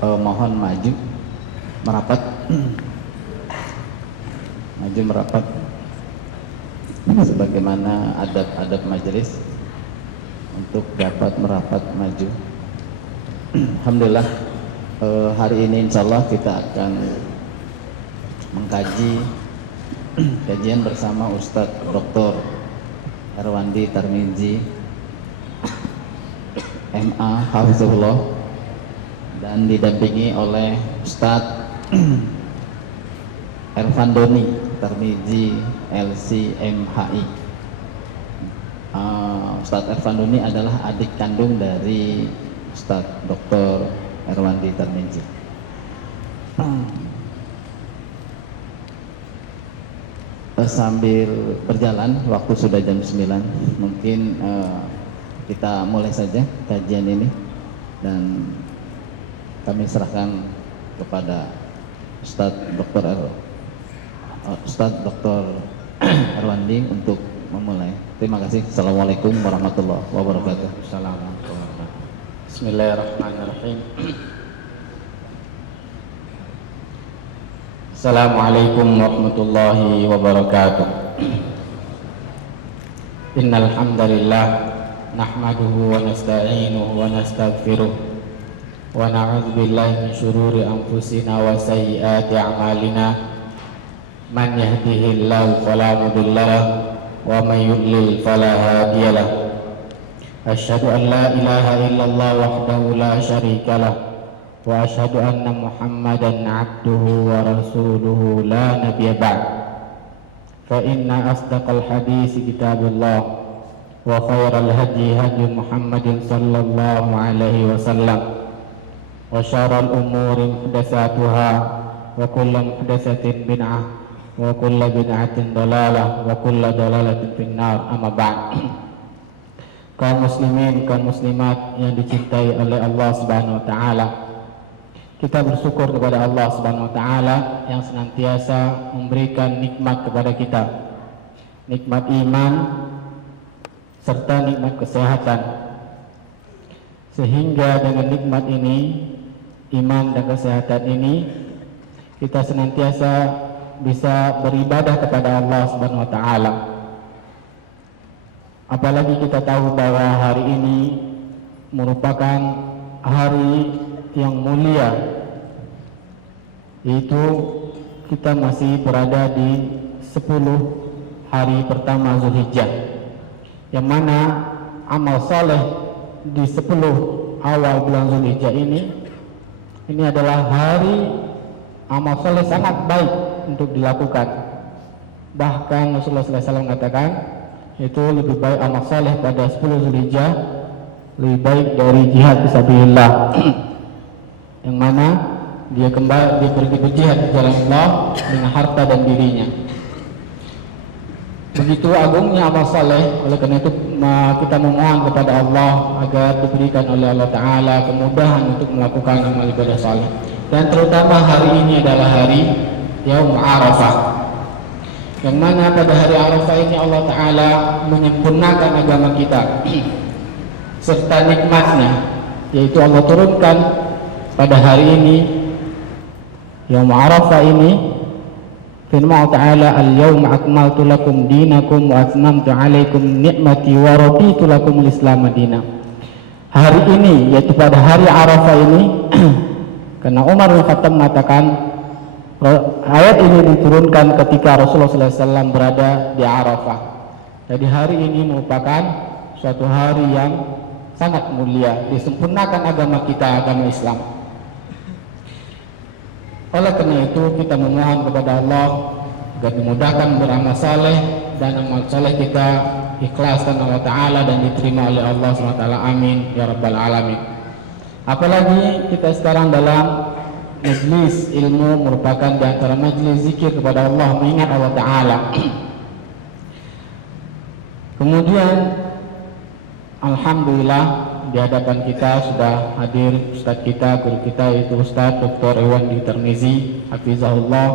mohon maju merapat maju merapat sebagaimana adab-adab majelis untuk dapat merapat maju. Alhamdulillah, hari ini insyaallah kita akan mengkaji kajian bersama Ustadz Dr. Erwandi Tarmizi MA Hafizahullah dan didampingi oleh Ustadz Ervandoni Tarmizi LC MHI. Ustadz Ervandoni adalah adik kandung dari Ustadz Dr. Erwandi Tarmizi. Sambil berjalan, waktu sudah jam 9, mungkin kita mulai saja kajian ini dan kami serahkan kepada Ustadz Dr. Erwandi untuk memulai. Terima kasih. Assalamualaikum warahmatullahi wabarakatuh. Assalamualaikum warahmatullahi wabarakatuh. Bismillahirrahmanirrahim. Assalamualaikum warahmatullahi wabarakatuh. Innal hamdalillah nahmaduhu wa nasta'inuhu wa nastaghfiruh wa na'udzu billahi min shururi anfusina wa sayyiati a'malina. Man yahdihillahu fala mudilla lahu wa man yudlil fala hadiya lahu. Asyhadu an la ilaha illallah wahdahu la syarika lahu wa asyhadu anna Muhammadan abduhu wa rasuluhu la nabiyya ba'd. Fa inna asdaqal hadisi kitabullah wa khairal hadyi hadyu Muhammadin sallallahu alaihi wasallam wa syarral umuri muhdatsatuha wa kullu muhdatsatin bid'ah wa kullu bid'atin dhalalah wa kullu dhalalatin finnar. Amma ba'd. Kaum muslimin, kaum muslimat yang dicintai oleh Allah Subhanahu wa taala, kita bersyukur kepada Allah Subhanahu wa taala yang senantiasa memberikan nikmat kepada kita, nikmat iman serta nikmat kesehatan, sehingga dengan nikmat ini, iman dan kesehatan ini, kita senantiasa bisa beribadah kepada Allah Subhanahu wa taala. Apalagi kita tahu bahwa hari ini merupakan hari yang mulia, yaitu kita masih berada di 10 hari pertama Zulhijjah, yang mana amal saleh di 10 awal bulan Zulhijjah ini adalah hari amal saleh sangat baik untuk dilakukan. Bahkan Rasulullah SAW mengatakan itu lebih baik amal saleh pada 10 Zulhijjah lebih baik dari jihad fisabilillah yang mana dia pergi berjihad di jalan Allah dengan harta dan dirinya. Begitu agungnya amal saleh, oleh karena itu kita memohon kepada Allah agar diberikan oleh Allah Ta'ala kemudahan untuk melakukan amal ibadah saleh. Dan terutama hari ini adalah hari Yaum Arafah, yang mana pada hari Arafah ini Allah Ta'ala menyempurnakan agama kita serta nikmatnya, yaitu Allah turunkan pada hari ini Yaum Arafah ini firman Allah Ta'ala, al-yawma akmaltu lakum dinakum wa atmamtu alaikum ni'mati wa raditu lakum al-islam madina. Hari ini, yaitu pada hari Arafah ini karena Umar bin Khattab mengatakan ayat ini diturunkan ketika Rasulullah SAW berada di Arafah. Jadi hari ini merupakan suatu hari yang sangat mulia, disempurnakan agama kita, agama Islam. Oleh karena itu kita memohon kepada Allah agar dimudahkan beramal saleh dan amal saleh kita ikhlaskan Allah Ta'ala dan diterima oleh Allah SWT. Amin ya rabbal alamin. Apalagi kita sekarang dalam majlis ilmu, merupakan di antara majlis zikir kepada Allah, mengingat Allah Ta'ala. Kemudian alhamdulillah di hadapan kita sudah hadir Ustadz kita, guru kita, yaitu Ustadz Dr. Erwandi Tarmizi Hafizahullah.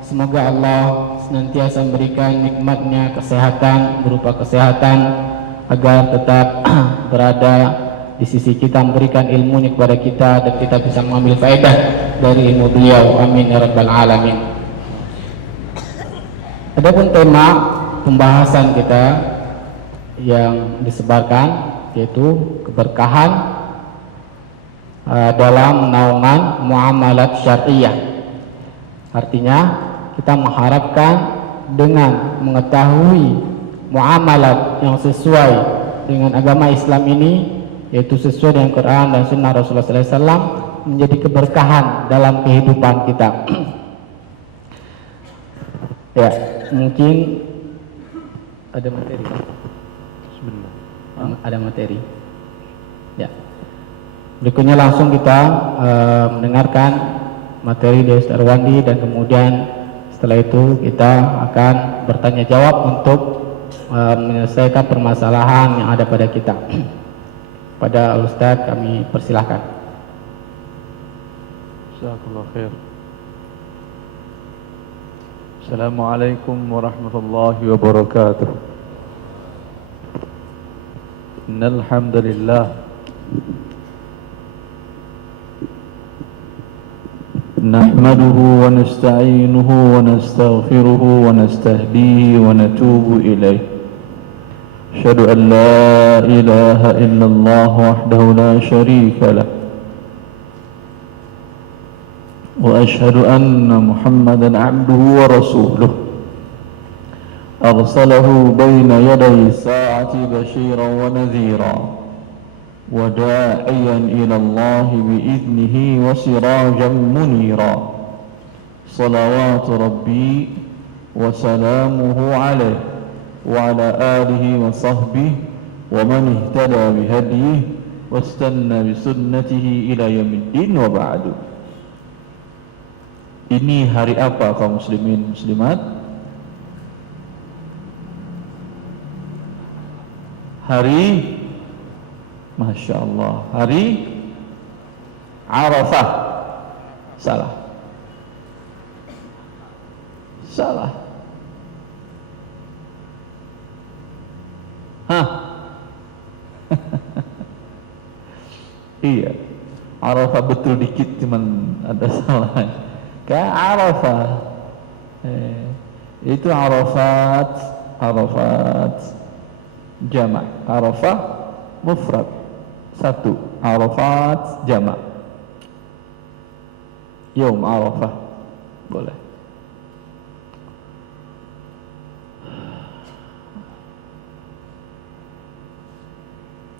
Semoga Allah senantiasa memberikan nikmatnya kesehatan, berupa kesehatan, agar tetap berada di sisi kita, memberikan ilmunya kepada kita, dan kita bisa mengambil faedah dari ilmu beliau. Amin ya rabbal alamin. Adapun tema pembahasan kita yang disebarkan yaitu keberkahan dalam naungan muamalat syariah. Artinya kita mengharapkan dengan mengetahui muamalat yang sesuai dengan agama Islam ini, yaitu sesuai dengan Quran dan Sunnah Rasulullah SAW, menjadi keberkahan dalam kehidupan kita. Ya, mungkin ada materi. Bismillah. Ada materi. Ya. Berikutnya langsung kita mendengarkan materi dari Ustaz Erwandi, dan kemudian setelah itu kita akan bertanya jawab untuk menyelesaikan permasalahan yang ada pada kita. Pada Ustaz kami persilahkan. Jazakallah khair. Assalamualaikum warahmatullahi wabarakatuh. Innal hamdalillah nahmaduhu wa nasta'inuhu wa nastaghfiruhu wa nastahdihi wa natubu ilayh. Asyhadu an la ilaha illallah wahdahu la syarika lah. Wa asyhadu anna Muhammadan 'abduhu wa rasuluh. Arsalahu baina yaday sa'ati bashiran wa nadhira. وداعيا إلى الله بإذنه وسراجا منيرا صلوات ربي وسلامه عليه وعلى آله وصحبه ومن اهتدى بهديه واستنى بسنته إلى يوم الدين وبعد. Ini hari apa kaum muslimin muslimat? Hari, Masya Allah, hari Arafah. Salah. Hah? Iya, Arafah betul dikit, cuman ada salah. Kayak Arafah, itu Arafat jamak, Arafah mufrad satu, Arafat jamak. Yaum Arafah boleh.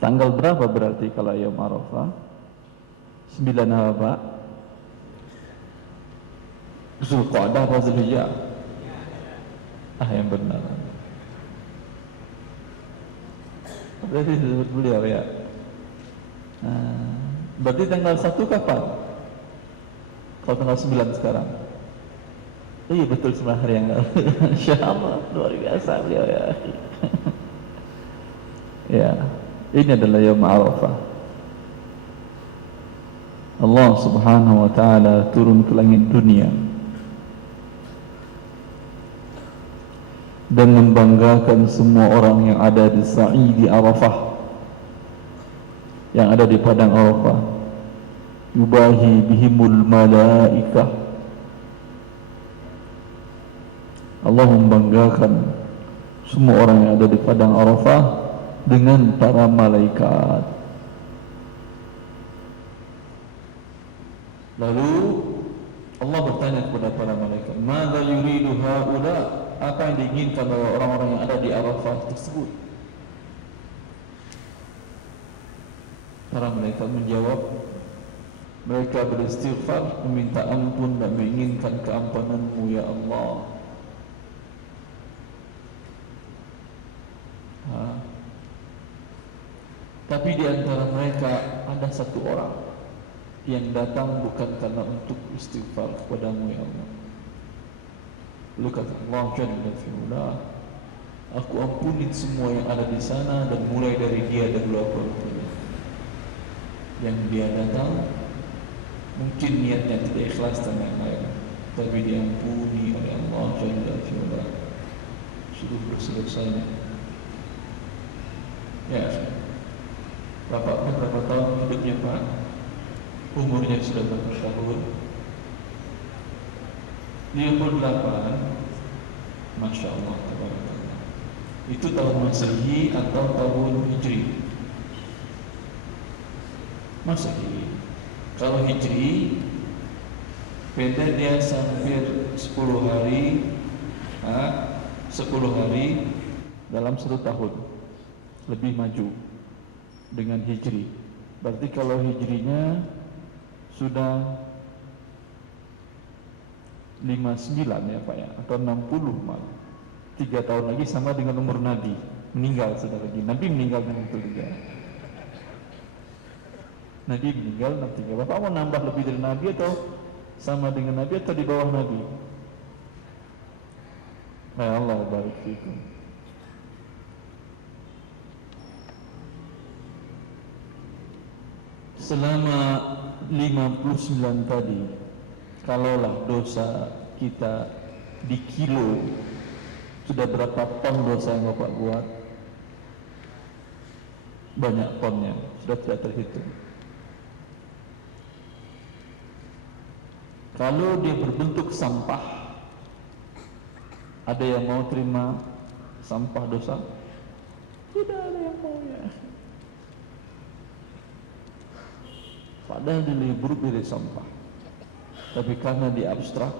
Tanggal berapa berarti kalau Yaum Arafah? 9 apa? Zulqa'dah atau Zulhijjah? Yang benar. Berarti disebut beliau ya. Berarti tanggal 1 kapan? Kalau tanggal 9 sekarang. Iya betul, 9 hari yang lalu. Insya Allah, luar biasa beliau ya. Ya, ini adalah Yaum Arafah. Allah Subhanahu wa Ta'ala turun ke langit dunia dan membanggakan semua orang yang ada di Sa'idi Arafah, yang ada di padang Arafah. Yubahi bihimul malaikah. Allah membanggakan semua orang yang ada di padang Arafah dengan para malaikat. Lalu Allah bertanya kepada para malaikat, "Madza yuridu haula?" Apa yang diinginkan oleh orang-orang yang ada di Arafah tersebut? Para malaikat menjawab, mereka beristighfar, meminta ampun dan menginginkan keampunan-Mu ya Allah. Tapi di antara mereka ada satu orang yang datang bukan karena untuk istighfar kepada-Mu ya Allah. Lalu kata Allah Jalla fi'ula, aku ampuni semua yang ada di sana, dan mulai dari dia dan keluarga yang dia datang mungkin niatnya tidak ikhlas dan yang lain, tapi diampuni oleh Allah Jalla fi'ula seluruh dosa-dosanya. Ya, berapa selanjutnya Pak, umurnya sudah berapa tahun? 58. Masya Allah, tabarakallah. Itu tahun Masehi atau tahun Hijri? Masehi. Kalau Hijri, beda dia hampir 10 hari, 10 hari dalam 1 tahun, lebih maju dengan Hijri. Berarti kalau Hijrinya sudah 59 ya Pak ya, atau 60 malah. 3 tahun lagi sama dengan umur Nabi, meninggal sudah lagi. Nabi meninggal dengan itu juga. Nabi meninggal 63. Bapak mau nambah lebih dari Nabi atau sama dengan Nabi atau di bawah Nabi? Ya Allah barik fikum. Selama 59 tadi, kalaulah dosa kita di kilo, sudah berapa ton dosa yang Bapak buat? Banyak tonnya, sudah tidak terhitung. Kalau dia berbentuk sampah, ada yang mau terima sampah dosa? Tidak ada yang mau ya. Padahal dia lebih buruk dari sampah. Tapi karena dia abstrak,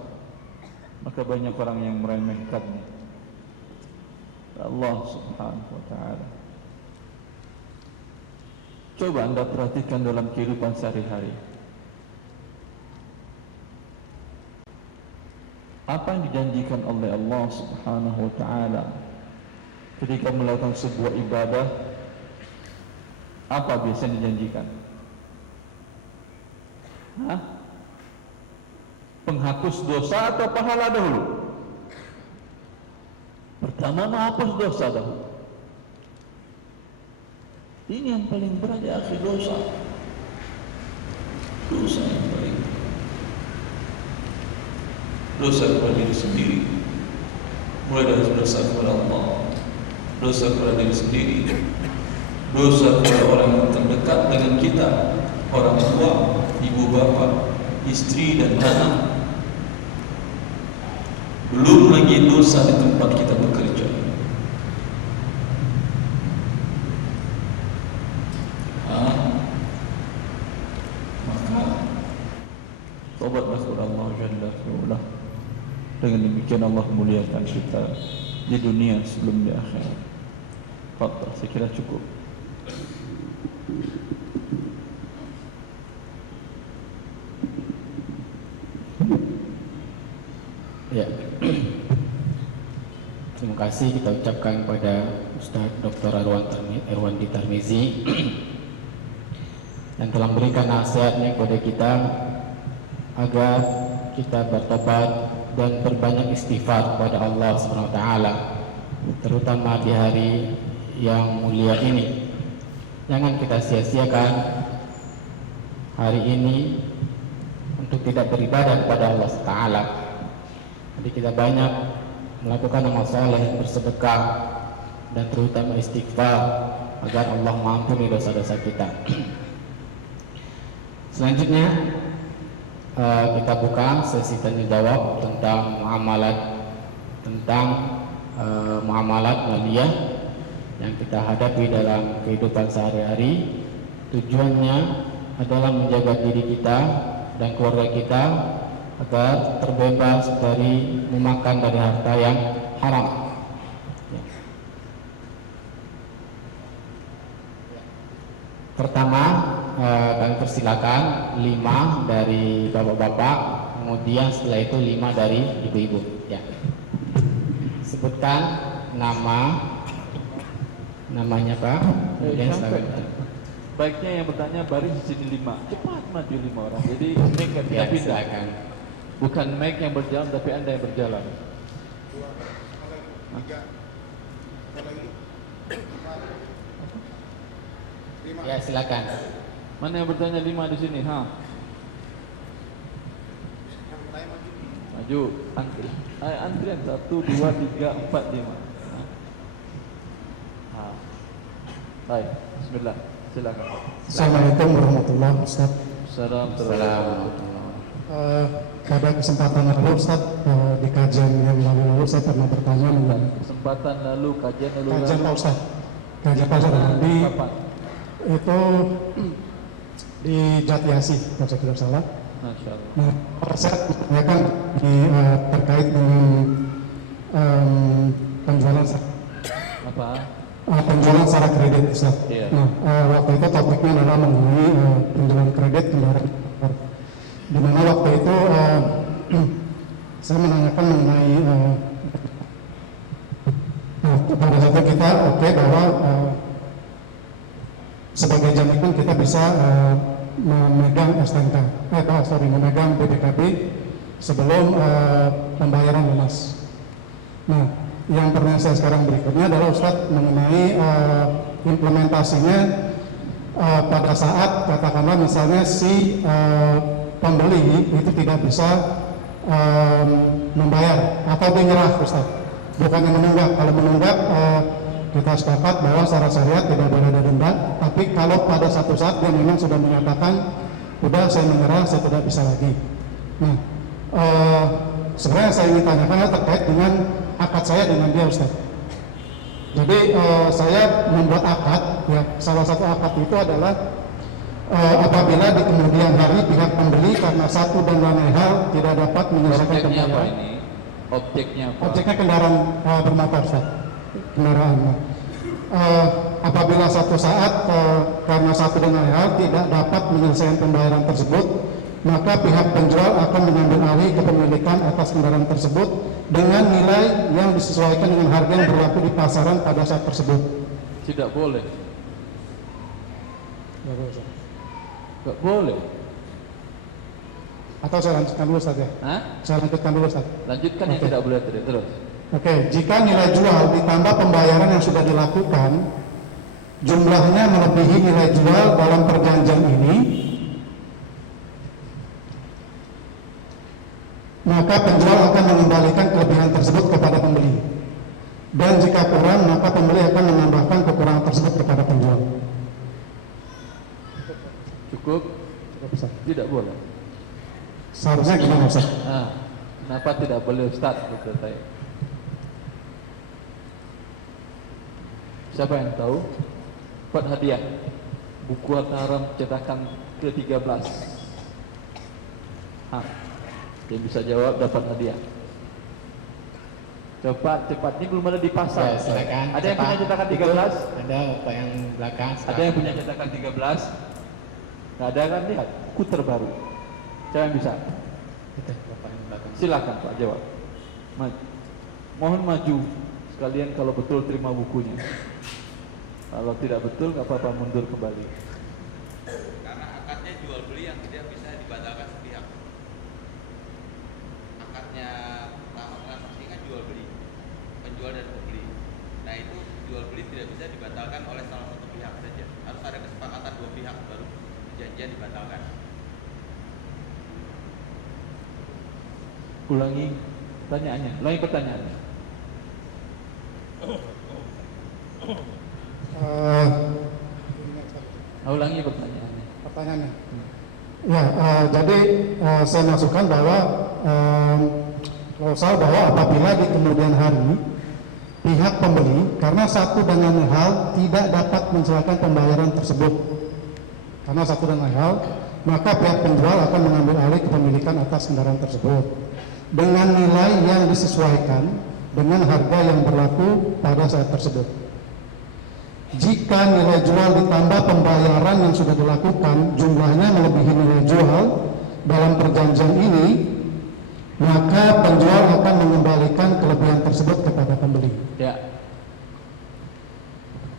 maka banyak orang yang meremehkannya. Allah Subhanahu wa ta'ala. Coba Anda perhatikan dalam kehidupan sehari-hari. Apa yang dijanjikan oleh Allah Subhanahu wa ta'ala ketika melakukan sebuah ibadah? Apa biasanya dijanjikan? Penghapus dosa atau pahala dahulu? Pertama menghapus dosa dahulu. Ini yang paling berat ya akhi, dosa. Dosa yang paling berat. Dosa kepada diri sendiri, mulai dari dosa kepada Allah, dosa kepada diri sendiri, dosa kepada orang yang terdekat dengan kita, orang tua, ibu bapa, istri dan anak. Belum lagi dosa di tempat kita bekerja. Maka tobatlah kepada Allah Jalla wa'ala. Dengan demikian Allah muliakan kita di dunia sebelum di akhirat. Fadhal, saya kira cukup. Ya. Terima kasih kita ucapkan kepada Ustaz Dr. Erwandi Tarmizi yang telah memberikan nasihatnya kepada kita agar kita bertobat dan berbanyak istighfar kepada Allah Subhanahu wa taala, terutama di hari yang mulia ini. Jangan kita sia-siakan hari ini untuk tidak beribadah kepada Allah Taala. Jadi kita banyak melakukan amal saleh, bersedekah, dan terutama istighfar agar Allah mengampuni dosa-dosa kita. Selanjutnya kita buka sesi tanya jawab tentang muamalat maliyah yang kita hadapi dalam kehidupan sehari-hari. Tujuannya adalah menjaga diri kita dan keluarga kita agar terbebas dari memakan dari harta yang haram. Pertama, kami persilakan 5 dari bapak-bapak, kemudian setelah itu 5 dari ibu-ibu. Ya. Sebutkan namanya Pak. Kemudian baiknya yang bertanya baris di sini 5. Cepat maju 5 orang. Jadi mic kita pindah. Bukan mic yang berjalan, tapi Anda yang berjalan. Ya, silakan. Mana yang bertanya 5 di sini? Maju. Antrian 1, 2, 3, 4, 5. Baik, bismillah. Silakan. Assalamualaikum warahmatullahi wabarakatuh. Assalamualaikum. Pada kesempatan lalu Ustaz, di kajian yang lalu saya pernah bertanya mengenai Kesempatan lalu, kajian kajian Pak Ustaz. Kajian Pak Ustaz di kapan? itu di Jatiasi, kalau saya tidak salah. Masya Allah. Nah, saya menanyakan terkait dengan penjualan Apa? penjualan secara kredit Ustaz. Iya. Nah, waktu itu topiknya adalah mengenai penjualan kredit kendaraan. Di mana waktu itu saya menanyakan mengenai pada saat itu kita bahwa sebagai jaminan kita bisa memegang STNK, memegang BPKB sebelum pembayaran lunas. Nah, yang pertanyaan saya sekarang berikutnya adalah Ustadz mengenai implementasinya pada saat katakanlah misalnya si pembeli itu tidak bisa membayar atau menyerah Ustadz, bukannya menunggak. Kalau menunggak kita sepakat bahwa secara syariat tidak boleh ada denda, tapi kalau pada satu saat dia memang sudah menyatakan udah saya menyerah, saya tidak bisa lagi. Nah, sebenarnya saya ingin tanyakan terkait dengan akad saya dengan dia Ustaz. Jadi saya membuat akad, ya salah satu akad itu adalah apabila di kemudian hari pihak pembeli karena satu dan lain hal tidak dapat menyelesaikan Objeknya apa pembayaran. ini? Objeknya apa? Objeknya kendaraan bermotor Ustaz. Kendaraan. Apabila satu saat karena satu dan lain hal tidak dapat menyelesaikan pembayaran tersebut, maka pihak penjual akan mengambil alih kepemilikan atas kendaraan tersebut dengan nilai yang disesuaikan dengan harga yang berlaku di pasaran pada saat tersebut. Tidak boleh. Ya, boleh, Ustaz. Tidak boleh. Atau saya lanjutkan dulu Ustaz ya? Hah? Saya lanjutkan dulu Ustaz. Lanjutkan yang Oke. tidak boleh tadi. Terus. Oke, jika nilai jual ditambah pembayaran yang sudah dilakukan, jumlahnya melebihi nilai jual dalam perjanjian ini, maka penjual akan mengembalikan kelebihan tersebut kepada pembeli. Dan jika kurang, maka pembeli akan menambahkan kekurangan tersebut kepada penjual. Cukup? Tidak boleh. Seharusnya gimana Ustaz? Nah, kenapa tidak boleh Ustaz? Gitu, saya. Siapa yang tahu? Buat hadiah. Buku Harta Haram cetakan ke-13. Yang bisa jawab dapat hadiah. Cepat, ini belum ada di pasar. Ya, silakan. Ada yang Cepat. punya cetakan 13? Ada Bapak yang belakang. Ada yang punya cetakan 13? Nggak ada kan? Lihat, buku terbaru. Siapa yang bisa? Itu Bapak yang belakang. Silakan Pak jawab. Mohon maju sekalian, kalau betul terima bukunya. Kalau tidak betul nggak apa-apa, mundur kembali. Karena akadnya jual beli yang tidak bisa dibatalkan sepihak. Akadnya transaksi kan jual beli, penjual dan pembeli. Nah itu jual beli tidak bisa dibatalkan oleh salah satu pihak saja. Harus ada kesepakatan dua pihak baru perjanjian dibatalkan. Ulangi pertanyaannya. Ulangi pertanyaannya. Pertanyaannya. Ya, jadi saya masukkan bahwa klausul bahwa apabila di kemudian hari pihak pembeli karena satu dan lain hal tidak dapat menyelesaikan pembayaran tersebut, karena satu dan lain hal, maka pihak penjual akan mengambil alih kepemilikan atas kendaraan tersebut dengan nilai yang disesuaikan dengan harga yang berlaku pada saat tersebut. Jika nilai jual ditambah pembayaran yang sudah dilakukan jumlahnya melebihi nilai jual dalam perjanjian ini, maka penjual akan mengembalikan kelebihan tersebut kepada pembeli. Ya.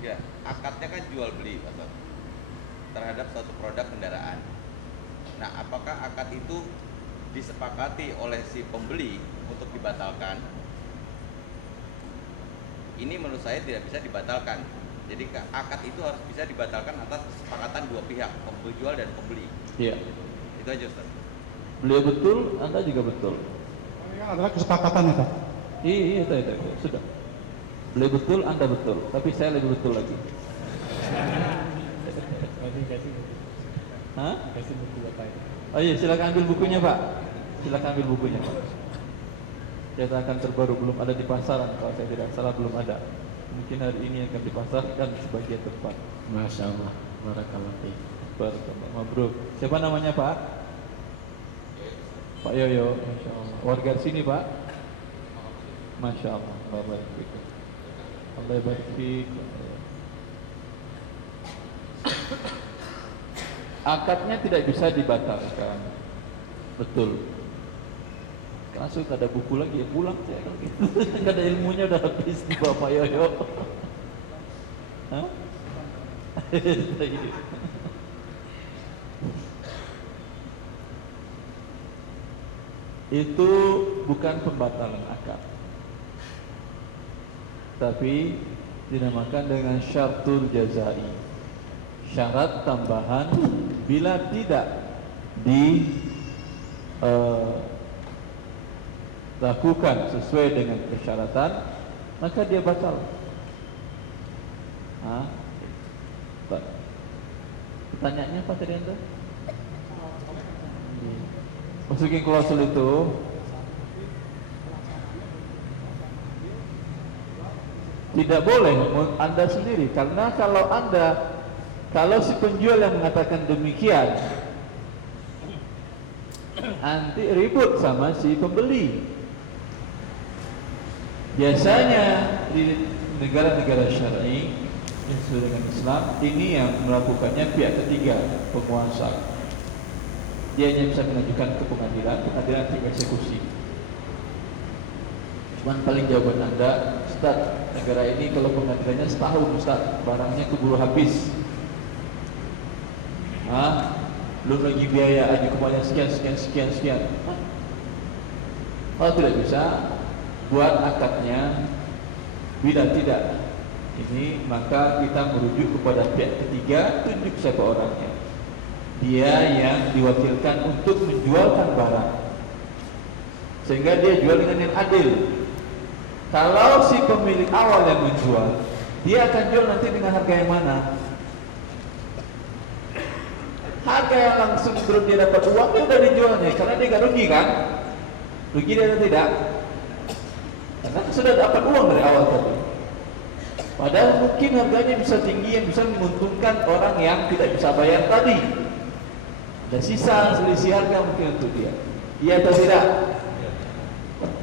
Ya, akadnya kan jual beli Pak, terhadap suatu produk kendaraan. Nah, apakah akad itu disepakati oleh si pembeli untuk dibatalkan? Ini menurut saya tidak bisa dibatalkan. Jadi akad itu harus bisa dibatalkan atas kesepakatan dua pihak, penjual dan pembeli. Iya. Itu aja Ustaz. Beliau betul, Anda juga betul. Ini kan adalah kesepakatan ya Pak. Iya, itu. Sudah. Beliau betul, Anda betul. Tapi saya lebih betul lagi. Hah? Kasih buku Bapak itu. Oh iya, silakan ambil bukunya Pak. Silakan ambil bukunya Pak. Cetakan terbaru belum ada di pasaran, kalau saya tidak salah belum ada. Mungkin hari ini akan dipasarkan sebagian tempat. Masya Allah, barakallahu fiik. Barakallah, mabruk. Siapa namanya Pak? Pak Yoyo. Masya Allah. Warga sini Pak? Masya Allah. Allah barik fiik. Allah barik fiik. Akadnya tidak bisa dibatalkan. Betul. Langsung ada buku lagi ya pulang saya kan gitu. Gak ada ilmunya udah habis di Bapak Yoyo. Hah? Itu bukan pembatalan akad, tapi dinamakan dengan syartul jazai, syarat tambahan. Bila tidak dilakukan sesuai dengan persyaratan, maka dia batal. Pertanyaannya apa tadi Anda? Masukin klausul itu tidak boleh Anda sendiri, karena kalau si penjual yang mengatakan demikian, nanti ribut sama si pembeli. Biasanya di negara-negara syar'i yang sesuai dengan Islam, ini yang melakukannya pihak ketiga, penguasa. Dia hanya bisa mengajukan ke pengadilan tinggal eksekusi. Cuman paling jawaban Anda, Ustaz, negara ini kalau pengadilannya setahun Ustaz, barangnya keburu habis. Belum lagi biaya aju kemana sekian. Kalau tidak bisa, buat akadnya. Bila tidak ini, maka kita merujuk kepada pihak ketiga, tunjuk siapa orangnya. Dia yang diwakilkan untuk menjualkan barang, sehingga dia jual dengan yang adil. Kalau si pemilik awal yang menjual, dia akan jual nanti dengan harga yang mana? Harga yang langsung belum dia dapat uangnya udah dijualnya, karena dia gak rugi kan? Rugi dia atau tidak? Karena sudah dapat uang dari awal tadi. Padahal mungkin harganya bisa tinggi yang bisa menguntungkan orang yang tidak bisa bayar tadi. Ada sisa selisih harga mungkin untuk dia. Iya atau tidak?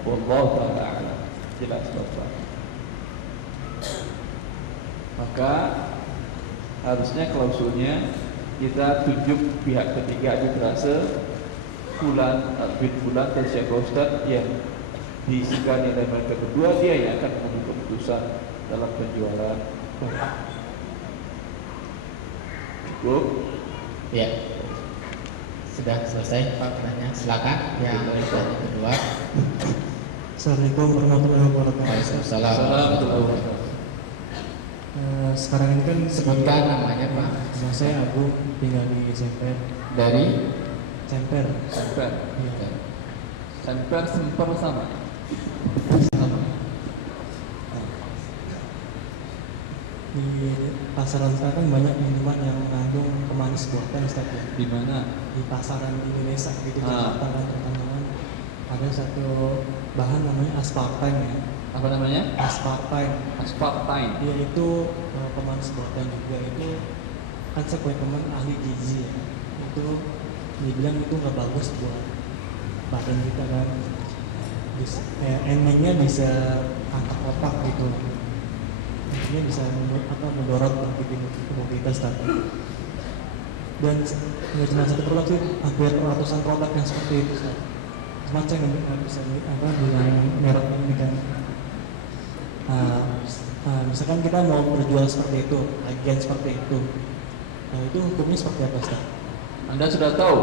Wallahu ta'ala a'lam. Jelas Bapak. Maka harusnya klausulnya kita tunjuk pihak ketiga arbitrase, bulan dan siapa Ustaz yang disikani oleh mereka berdua, dia yang akan mengambil keputusan dalam penjualan. Cukup? Ya. Sudah selesai Pak pertanyaan. Silakan yang pertanyaan kedua. Assalamualaikum warahmatullahi wabarakatuh. Waalaikumsalam. Assalamualaikum. Sekarang ini kan Sebutkan namanya Pak. Nama saya Agung, tinggal di Semper. Dari Semper. Semper. Iya. Semper sama. Di pasaran sekarang banyak minuman yang mengandung pemanis buatan, Ustaz. Di mana? Di pasaran di Indonesia gitu, Jakarta kan terutama ada satu bahan namanya aspartame ya. Apa namanya? Aspartame. Aspartame. Dia itu pemanis buatan juga. Itu kan saya punya teman ahli gizi ya. Itu dibilang itu nggak bagus buat badan kita kan. Endingnya bisa angkat otak gitu. Intinya bisa mendorong mobilitas tadi. Dan nggak cuma satu produk sih, hampir ratusan produk yang seperti itu. Cuma saya nggak bisa bilang merek ini kan. Misalkan kita mau berjual seperti itu, agen seperti itu, itu hukumnya seperti apa, Ustaz? Anda sudah tahu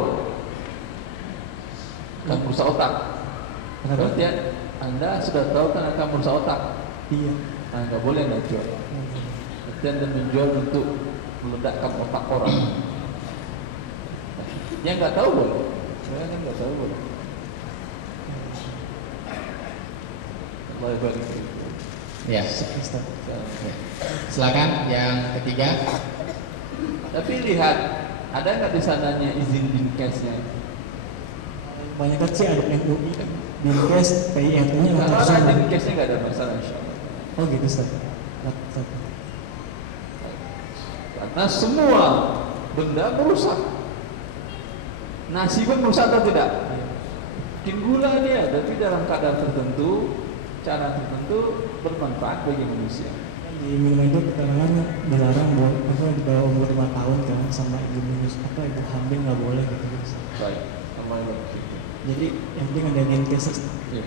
akan merusak otak. Kenapa? Berarti Anda sudah tahu kan akan merusak otak. Iya. Nggak boleh Anda jual. Berarti Anda menjual untuk meledakkan otak orang. Yang nggak tahu boleh. Saya kan nggak tahu boleh. Allah barik. Ya. Ustaz. Silakan yang ketiga. Tapi lihat, ada nggak di sananya izin dinkesnya? Kebanyakan sih ada MUI, Dinkes, PINT-nya nggak Kalau harus ada sama. dinkesnya nggak ada masalah, insya Allah. Oh gitu Ustaz. Karena semua benda merusak. Nasi pun merusak atau tidak? Mungkin gula dia, tapi dalam keadaan tertentu, cara tertentu bermanfaat bagi manusia. Di minuman itu keterangan dilarang di bawah umur 5 tahun kan, sama ibu hamil nggak boleh gitu. Ustaz. Baik, amal baik. Jadi yang penting ada Dinkes. Ya.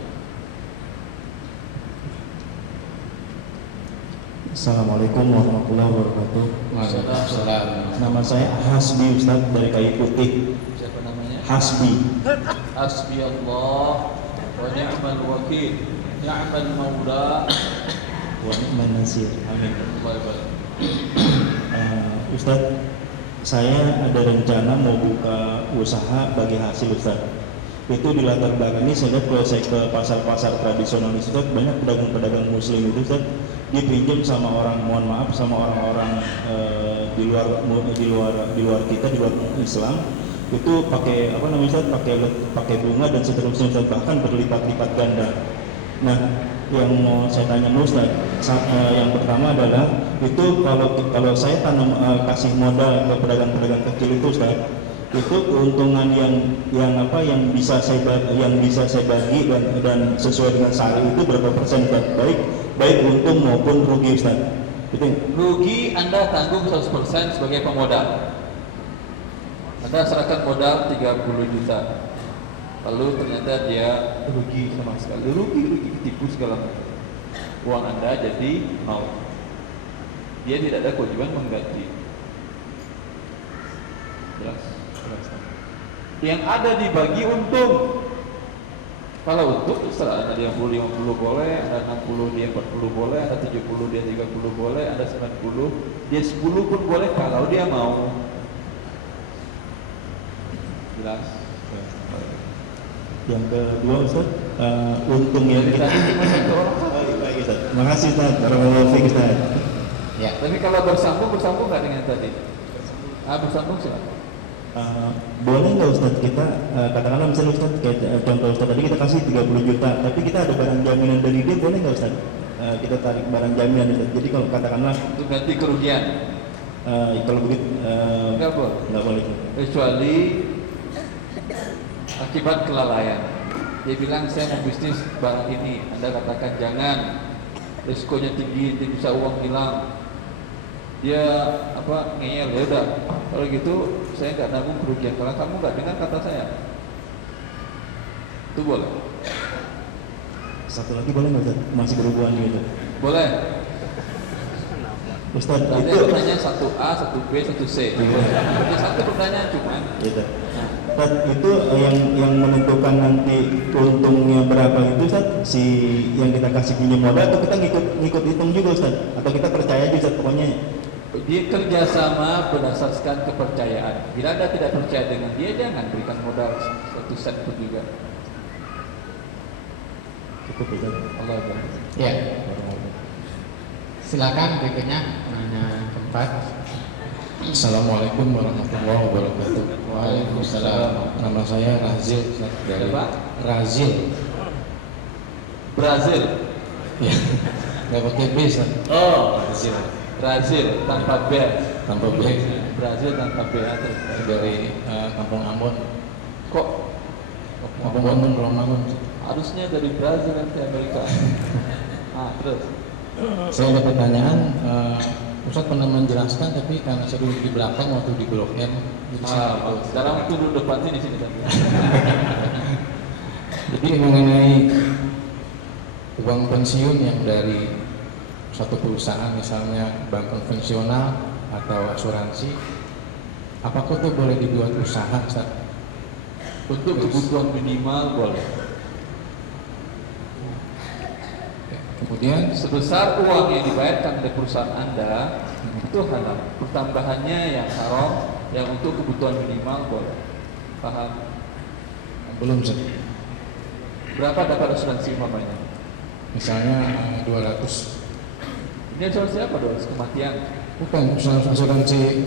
Assalamualaikum warahmatullahi wabarakatuh. Waalaikumsalam. Nama saya Hasbi Ustaz dari Kayu Putih. Siapa namanya? Hasbi. Hasbi Allah wa ni'mal wakil, ni'mal maula. Wa ni'man nasir. Amin. Baik. Ustaz, saya ada rencana mau buka usaha bagi hasil Ustaz. Itu di latar belakang ini saya lihat kalau saya ke pasar-pasar tradisional Ustaz, banyak pedagang-pedagang muslim itu Ustaz, dia pinjam sama orang, mohon maaf, sama orang-orang di luar kita, di luar Islam, itu pakai apa namanya Ustaz, pakai bunga dan seterusnya Ustaz, bahkan berlipat-lipat ganda. Nah, yang mau saya tanya Ustaz, yang pertama adalah itu kalau saya kasih modal ke pedagang-pedagang kecil itu Ustaz, itu keuntungan yang bisa saya bagi dan sesuai dengan syari itu berapa persen Ustaz? Baik untung maupun rugi Ustaz. Itu Rugi Anda tanggung 100% sebagai pemodal. Anda serahkan modal 30 juta. Lalu ternyata dia rugi sama sekali. Rugi ketipu segala macam. Uang Anda jadi 0. Dia tidak ada kewajiban mengganti. Jelas? Yang ada dibagi untung. Kalau untung terserah, ada yang 50 boleh, ada 60 dia 40 boleh, ada 70 dia 30 boleh, ada 90 dia 10 pun boleh kalau dia mau. Jelas? yang kedua Ustaz, untung yang Jadi kita. tadi cuma satu orang. Baik Ustaz. Makasih Ustaz. Barakallahu fiik Ustaz. Ya. Tapi kalau bersambung nggak dengan tadi? Bersambung silakan. Boleh nggak Ustaz kita katakanlah misalnya Ustaz kayak contoh Ustaz tadi kita kasih 30 juta tapi kita ada barang jaminan dari dia, boleh nggak Ustaz? Kita tarik barang jaminan Ustaz. Jadi kalau katakanlah Untuk ganti kerugian kalau begitu nggak boleh. nggak boleh. Kecuali akibat kelalaian. Dia bilang saya mau bisnis barang ini, Anda katakan jangan, risikonya tinggi, nanti bisa uang hilang. Dia ngeyel, ya udah. Kalau gitu saya nggak nanggung kerugian karena kamu nggak dengar kata saya. Itu boleh. Satu lagi boleh nggak Ustaz? Masih berhubungan gitu. Boleh. Ustaz Nanti itu pertanyaan 1A, 1B, 1C. Ini satu pertanyaan cuma. gitu. Ustaz itu yang menentukan nanti untungnya berapa itu Ustaz, si yang kita kasih pinjam modal atau kita ngikut hitung juga Ustaz? Atau kita percaya aja Ustaz pokoknya? Dia kerjasama berdasarkan kepercayaan. Bila Anda tidak percaya dengan dia, jangan berikan modal 1 sen pun juga. Cukup Ustaz. Allah Akbar. Ya. Silakan berikutnya nanya keempat. Assalamualaikum warahmatullahi wabarakatuh. Waalaikumsalam. Nama saya Razil Ustaz, dari Siapa? Razil. Brazil. Ya, nggak pakai B Ustaz. Oh, Razil Brazil tanpa B. tanpa B. Brazil tanpa B. Dari Kampung Ambon. Kok Kampung Ambon Ramangun. harusnya dari Brazil nanti Amerika. Terus. Saya ada pertanyaan. Ustaz pernah menjelaskan tapi karena saya duduk di belakang waktu di Blok M. Sekarang tunggu depan sini saja. Jadi mengenai uang pensiun yang dari satu perusahaan, misalnya bank konvensional atau asuransi, apakah itu boleh dibuat usaha Ustaz? Untuk kebutuhan minimal boleh. Kemudian Sebesar uang yang dibayarkan oleh perusahaan Anda itu halal. Pertambahannya yang haram, yang untuk kebutuhan minimal boleh. Paham? belum Ustaz. Berapa dapat asuransi umpamanya? Misalnya 200. Ini asuransi apa dong? Kematian. Bukan asuransi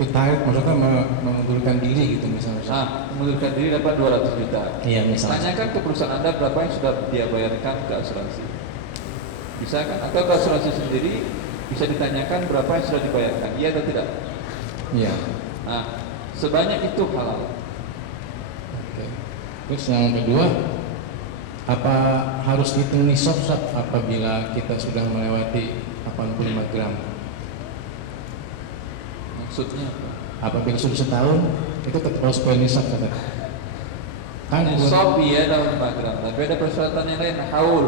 retired, maksudnya mengundurkan diri gitu misalnya. Nah, mengundurkan diri dapat 200 juta. Iya, misalnya. Tanyakan ke perusahaan Anda berapa yang sudah dia bayarkan ke asuransi. Bisa kan? Atau ke asuransi sendiri bisa ditanyakan berapa yang sudah dibayarkan. Iya atau tidak? Iya. Nah, sebanyak itu halal. Oke. Terus yang kedua, apa harus hitung nisab apabila kita sudah melewati 85 gram? Maksudnya apa? Apabila sudah setahun itu tetap harus bayar nisab kata. Kan Nisab ya dalam 5 gram, tapi ada persyaratan yang lain, haul.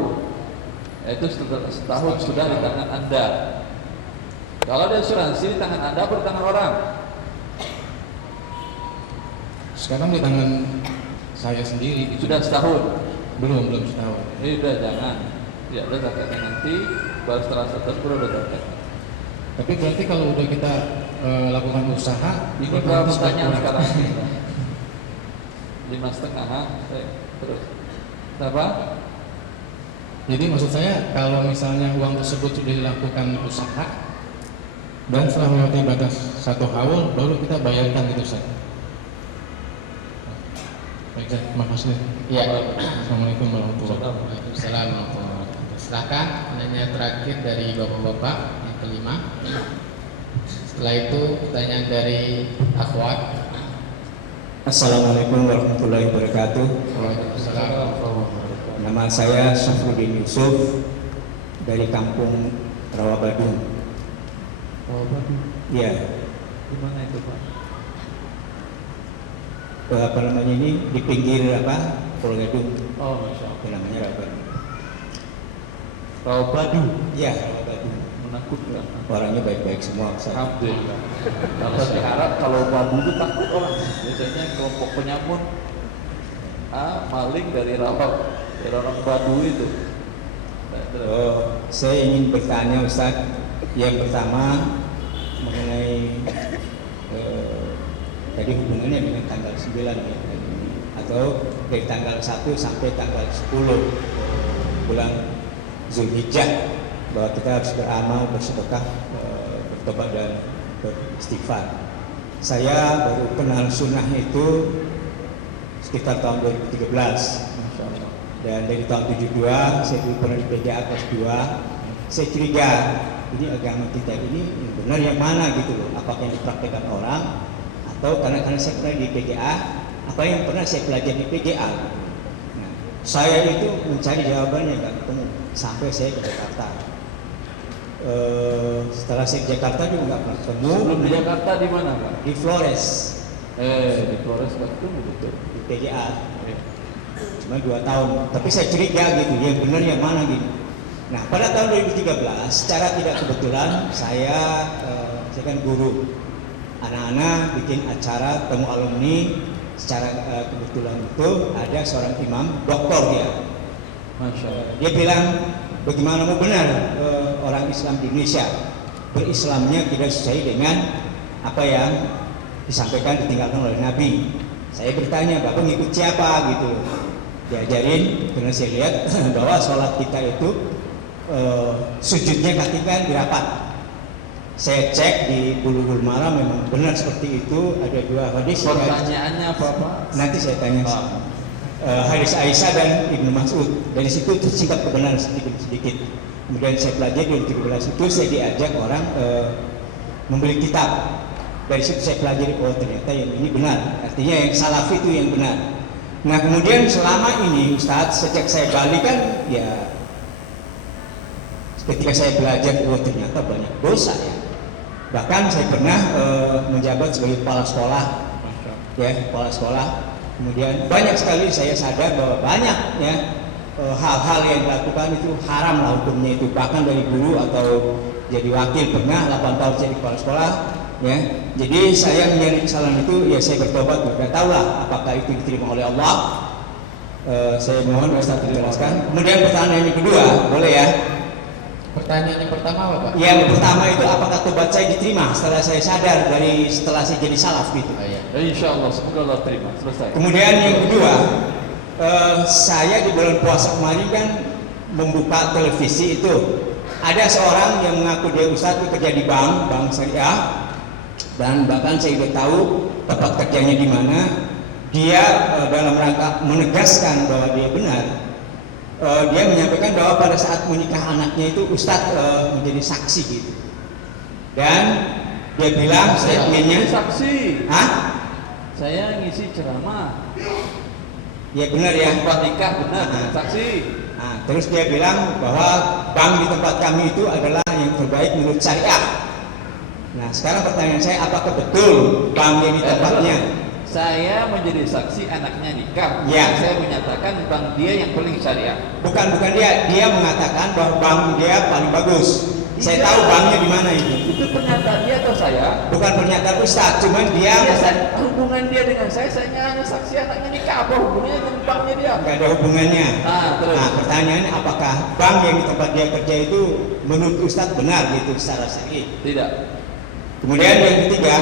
Yaitu setahun sudah di tangan Anda. Kalau ada asuransi di tangan Anda atau di tangan orang? sekarang di tangan saya sendiri gitu. Sudah setahun? Belum setahun. Ini udah jangan. Ya udah zakatnya nanti, baru setelah setahun baru udah zakat. Tapi berarti kalau udah kita lakukan usaha, Ini otomatis kalau pertanyaan berkurang. sekarang 5,5, terus apa? Jadi maksud saya kalau misalnya uang tersebut sudah dilakukan usaha dan setelah melewati batas 1 haul baru kita bayarkan gitu Ustaz. Baik, Ustaz, terima kasih. Ya. Assalamualaikum warahmatullahi wabarakatuh. Waalaikumsalam warahmatullahi wabarakatuh. Silakan pertanyaan terakhir dari bapak-bapak yang kelima. Setelah itu pertanyaan dari akhwat. Assalamualaikum warahmatullahi wabarakatuh. Waalaikumsalam warahmatullahi wabarakatuh. Nama saya Syafruddin Yusuf dari kampung Rawabadung. Rawabadung? Iya. Di mana itu Pak? Apa namanya ini di pinggir apa? Pulau Gadung. Oh, Masya Allah. Namanya Rawabadung. Rawabadung? Iya, Rawabadung. Menakutkan. Orangnya baik-baik semua. Alhamdulillah. Kalau diharap kalau badu itu takut orang. Biasanya kelompok penyamun maling dari orang badu itu. Oh, saya ingin bertanya Ustaz. Yang pertama mengenai tadi hubungannya dengan tanggal 9 ya, atau dari tanggal 1 sampai tanggal 10 bulan Zulhijjah, bahwa kita harus beramal, bersedekah, bertobat dan beristighfar. Saya baru kenal sunnah itu sekitar tahun 2013, dan dari tahun 72 saya dulu pernah di PJA kelas 2. Saya curiga ini agama kita ini benar yang mana gitu loh, apakah yang dipraktekkan orang atau karena saya pernah di PJA, apa yang pernah saya pelajari di PJA gitu. Nah, saya itu mencari jawabannya nggak ketemu sampai saya ke Jakarta. Setelah saya ke Jakarta juga nggak pernah ketemu. Sebelum di Jakarta di mana Pak? Di Flores. Di Flores nggak ketemu betul. Di PJA. Cuma 2 tahun. Tapi saya curiga gitu, yang benar yang mana gitu. Nah, pada tahun 2013, secara tidak kebetulan saya kan guru. Anak-anak bikin acara temu alumni. Secara kebetulan itu ada seorang imam, doktor dia. Masya Allah. Dia bilang, bagaimana mau benar orang Islam di Indonesia berislamnya tidak sesuai dengan apa yang disampaikan ditinggalkan oleh Nabi. Saya bertanya, Bapak ngikut siapa gitu? Diajarin, karena saya lihat bahwa sholat kita itu sujudnya ketika dirapat. Saya cek di Bulughul Maram, memang benar seperti itu. Ada 2 hadis. Pertanyaannya apa Pak? Nanti saya tanya. Hadis Aisyah dan Ibnu Mas'ud. Dari situ tersingkap kebenaran sedikit. Kemudian saya pelajari 2013 itu saya diajak orang membeli kitab. Dari situ saya pelajari, oh ternyata yang ini benar. Artinya yang salafi itu yang benar. Nah kemudian selama ini Ustadz, sejak saya balik kan ya, ketika saya belajar, oh ternyata banyak dosa ya. Bahkan saya pernah menjabat sebagai kepala sekolah, ya kepala sekolah. Kemudian banyak sekali saya sadar bahwa banyak ya hal-hal yang dilakukan itu haram lah hukumnya itu. Bahkan dari guru atau jadi wakil pernah 8 tahun jadi kepala sekolah, ya. Jadi saya menyadari kesalahan itu, ya saya bertobat. Tidak tahu lah apakah itu diterima oleh Allah. Saya mohon Ustaz dijelaskan. Kemudian pertanyaan yang kedua, boleh ya? Pertanyaan yang pertama apa Pak? Yang pertama itu apakah tobat saya diterima setelah saya sadar setelah saya jadi salaf gitu. Insya Allah, semoga Allah terima. Selesai. Kemudian yang kedua, saya di bulan puasa kemarin kan membuka televisi itu, ada seorang yang mengaku dia ustadz itu kerja di bank syariah, dan bahkan saya sudah tahu tempat kerjanya di mana. Dia dalam rangka menegaskan bahwa dia benar, dia menyampaikan bahwa pada saat menikah anaknya itu ustadz menjadi saksi gitu, dan dia bilang statementnya saksi. Hah? Saya ngisi ceramah. Ya benar ya. Tempat nikah benar, saksi. Nah, terus dia bilang bahwa bank di tempat kami itu adalah yang terbaik menurut syariah. Nah, sekarang pertanyaan saya, apakah betul bank yang di tempatnya? Saya menjadi saksi anaknya nikah. Ya. Saya menyatakan bank dia yang paling syariah. Bukan dia mengatakan bahwa bank dia paling bagus. Saya tahu banknya di mana itu. Itu pernyataan dia atau saya? Bukan pernyataan Ustadz, cuman dia. Hubungan dia dengan saya hanya saksi anaknya nikah. Apa hubungannya dengan banknya dia? Nggak ada hubungannya. Terus. Nah, pertanyaannya apakah bank yang di tempat dia kerja itu menurut Ustadz benar gitu secara syar'i? Tidak. Kemudian yang ketiga,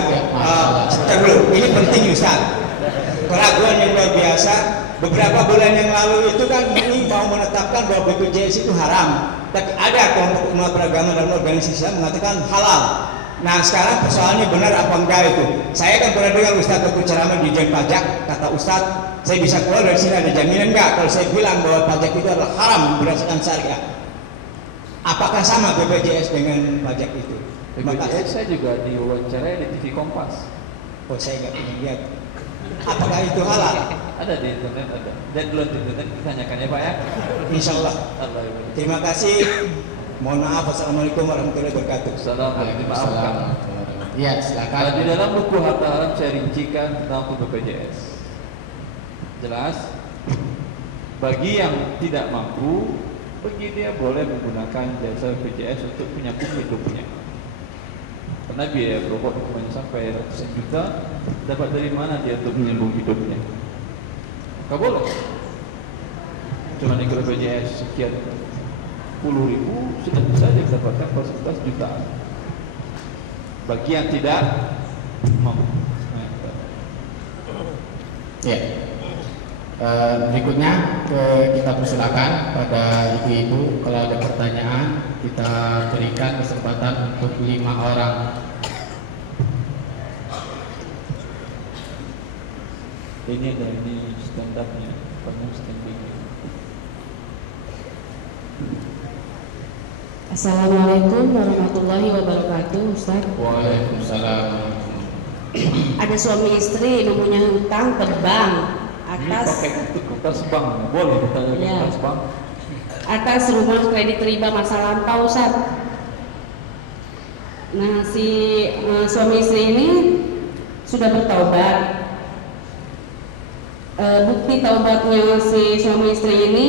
ini penting Ustaz. Keraguan yang luar biasa. Beberapa bulan yang lalu itu kan ini mau menetapkan bahwa BPJS itu haram. Tapi ada kelompok umat beragama dan organisasi yang mengatakan halal. Nah sekarang persoalannya benar apa enggak itu. Saya kan pernah dengar Ustaz waktu ceramah di Dijen Pajak, kata Ustaz, saya bisa keluar dari sini ada jaminan enggak kalau saya bilang bahwa pajak itu adalah haram berdasarkan syariah. Apakah sama BPJS dengan pajak itu? BPJS saya juga diwawancarai di TV Kompas. Oh saya nggak pernah lihat. Apakah itu halal? Ada di internet, ada. Dan belum di internet, tanyakan ya Pak ya. Insya Allah. Terima kasih. Mohon maaf. Assalamualaikum warahmatullahi wabarakatuh. Assalamualaikum warahmatullahi wabarakatuh. Ya silakan. Di dalam buku harta haram saya rincikan tentang BPJS. Jelas. Bagi yang tidak mampu, bagi dia boleh menggunakan jasa BPJS untuk menyambung hidupnya. Karena biaya berobat hukumannya sampai ratusan juta, dapat dari mana dia untuk menyambung hidupnya? Maka boleh. Cuma di BPJS sekian 10.000 sudah bisa dia dapatkan fasilitas jutaan. Bagi yang tidak mampu. Ya. Berikutnya kita persilakan pada ibu-ibu, kalau ada pertanyaan kita berikan kesempatan untuk 5 orang. Ini ada ini stand up-nya, pernah standing. Assalamualaikum warahmatullahi wabarakatuh, Ustaz. Waalaikumsalam. Ada suami istri mempunyai hutang ke bank atas kertas bank, boleh ditanya kertas bank. Atas rumah kredit riba masa lampau, Ustaz. Nah, si suami istri ini sudah bertaubat. Bukti taubatnya si suami istri ini,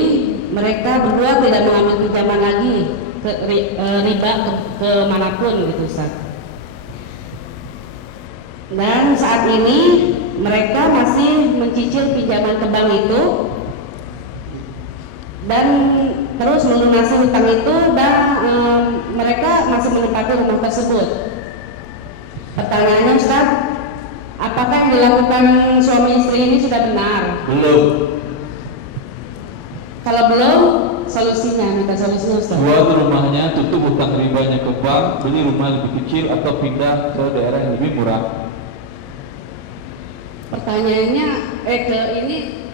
mereka berdua tidak mengambil pinjaman lagi ke riba ke manapun gitu, Ustaz. Dan saat ini mereka masih mencicil pinjaman ke bank itu dan terus melunasi hutang itu, dan mereka masih menempati rumah tersebut. Pertanyaannya, Ustaz, apakah yang dilakukan suami istri ini sudah benar? Belum. Kalau belum, solusinya, minta solusinya, Ustaz. Jual rumahnya, tutup hutang ribanya ke bank, beli rumah lebih kecil atau pindah ke daerah yang lebih murah. Pertanyaannya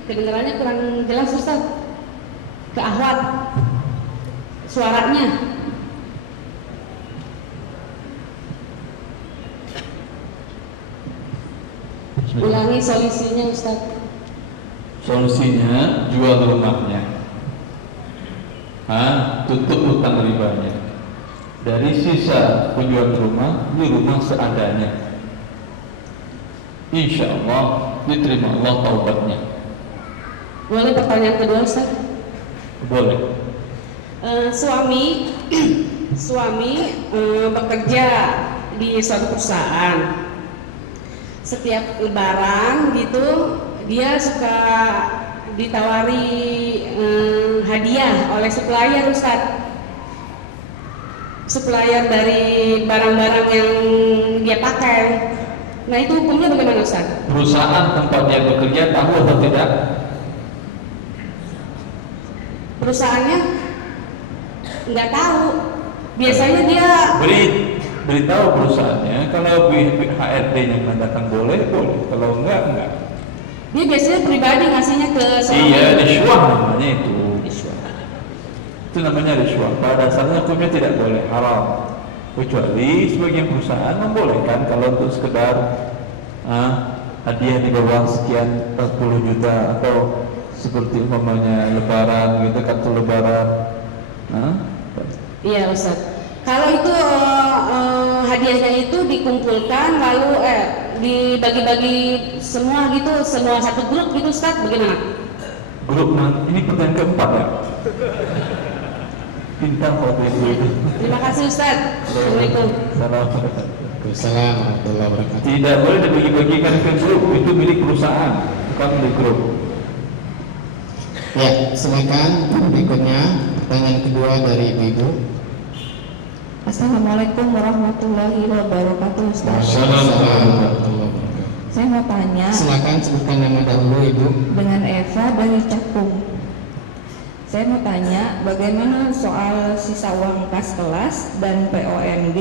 kedengarannya kurang jelas, Ustaz. Ke Ahwat suaranya. Ulangi solusinya, Ustaz. Solusinya jual rumahnya, tutup hutang ribanya. Dari sisa penjual rumah, beli rumah seadanya. Insya Allah diterima Allah taubatnya. Boleh pertanyaan kedua, Ustaz? Boleh. Suami bekerja di suatu perusahaan. Setiap lebaran gitu dia suka ditawari hadiah oleh supplier, Ustaz. Supplier dari barang-barang yang dia pakai. Nah, itu hukumnya bagaimana, Ustaz? Perusahaan tempat dia bekerja tahu atau tidak? Perusahaannya nggak tahu. Biasanya dia beritahu perusahaannya kalau HRD-nya mengatakan boleh, kalau enggak. dia biasanya pribadi ngasihnya ke Iya, riswah namanya itu. Itu namanya riswah. Pada dasarnya hukumnya tidak boleh, haram. Kecuali sebagian perusahaan membolehkan kalau untuk sekedar hadiah di bawah sekian 40 juta atau seperti umpamanya lebaran gitu, kartu lebaran. Iya Ustaz. Kalau itu hadiahnya itu dikumpulkan lalu dibagi-bagi semua gitu, semua satu grup gitu Ustaz, bagaimana? Grup ini pertanyaan keempat ya. Pintar waktu itu. Terima kasih Ustaz. Assalamualaikum. Waalaikumsalam warahmatullahi wabarakatuh. Tidak boleh dibagi-bagikan ke grup, itu milik perusahaan, bukan milik grup. Ya, silakan berikutnya pertanyaan kedua dari Ibu. Assalamualaikum warahmatullahi wabarakatuh. Assalamualaikum warahmatullahi wabarakatuh. Saya mau tanya. Silakan sebutkan nama dahulu Ibu. Dengan Eva dari Cakung. Saya mau tanya bagaimana soal sisa uang kas kelas dan PONG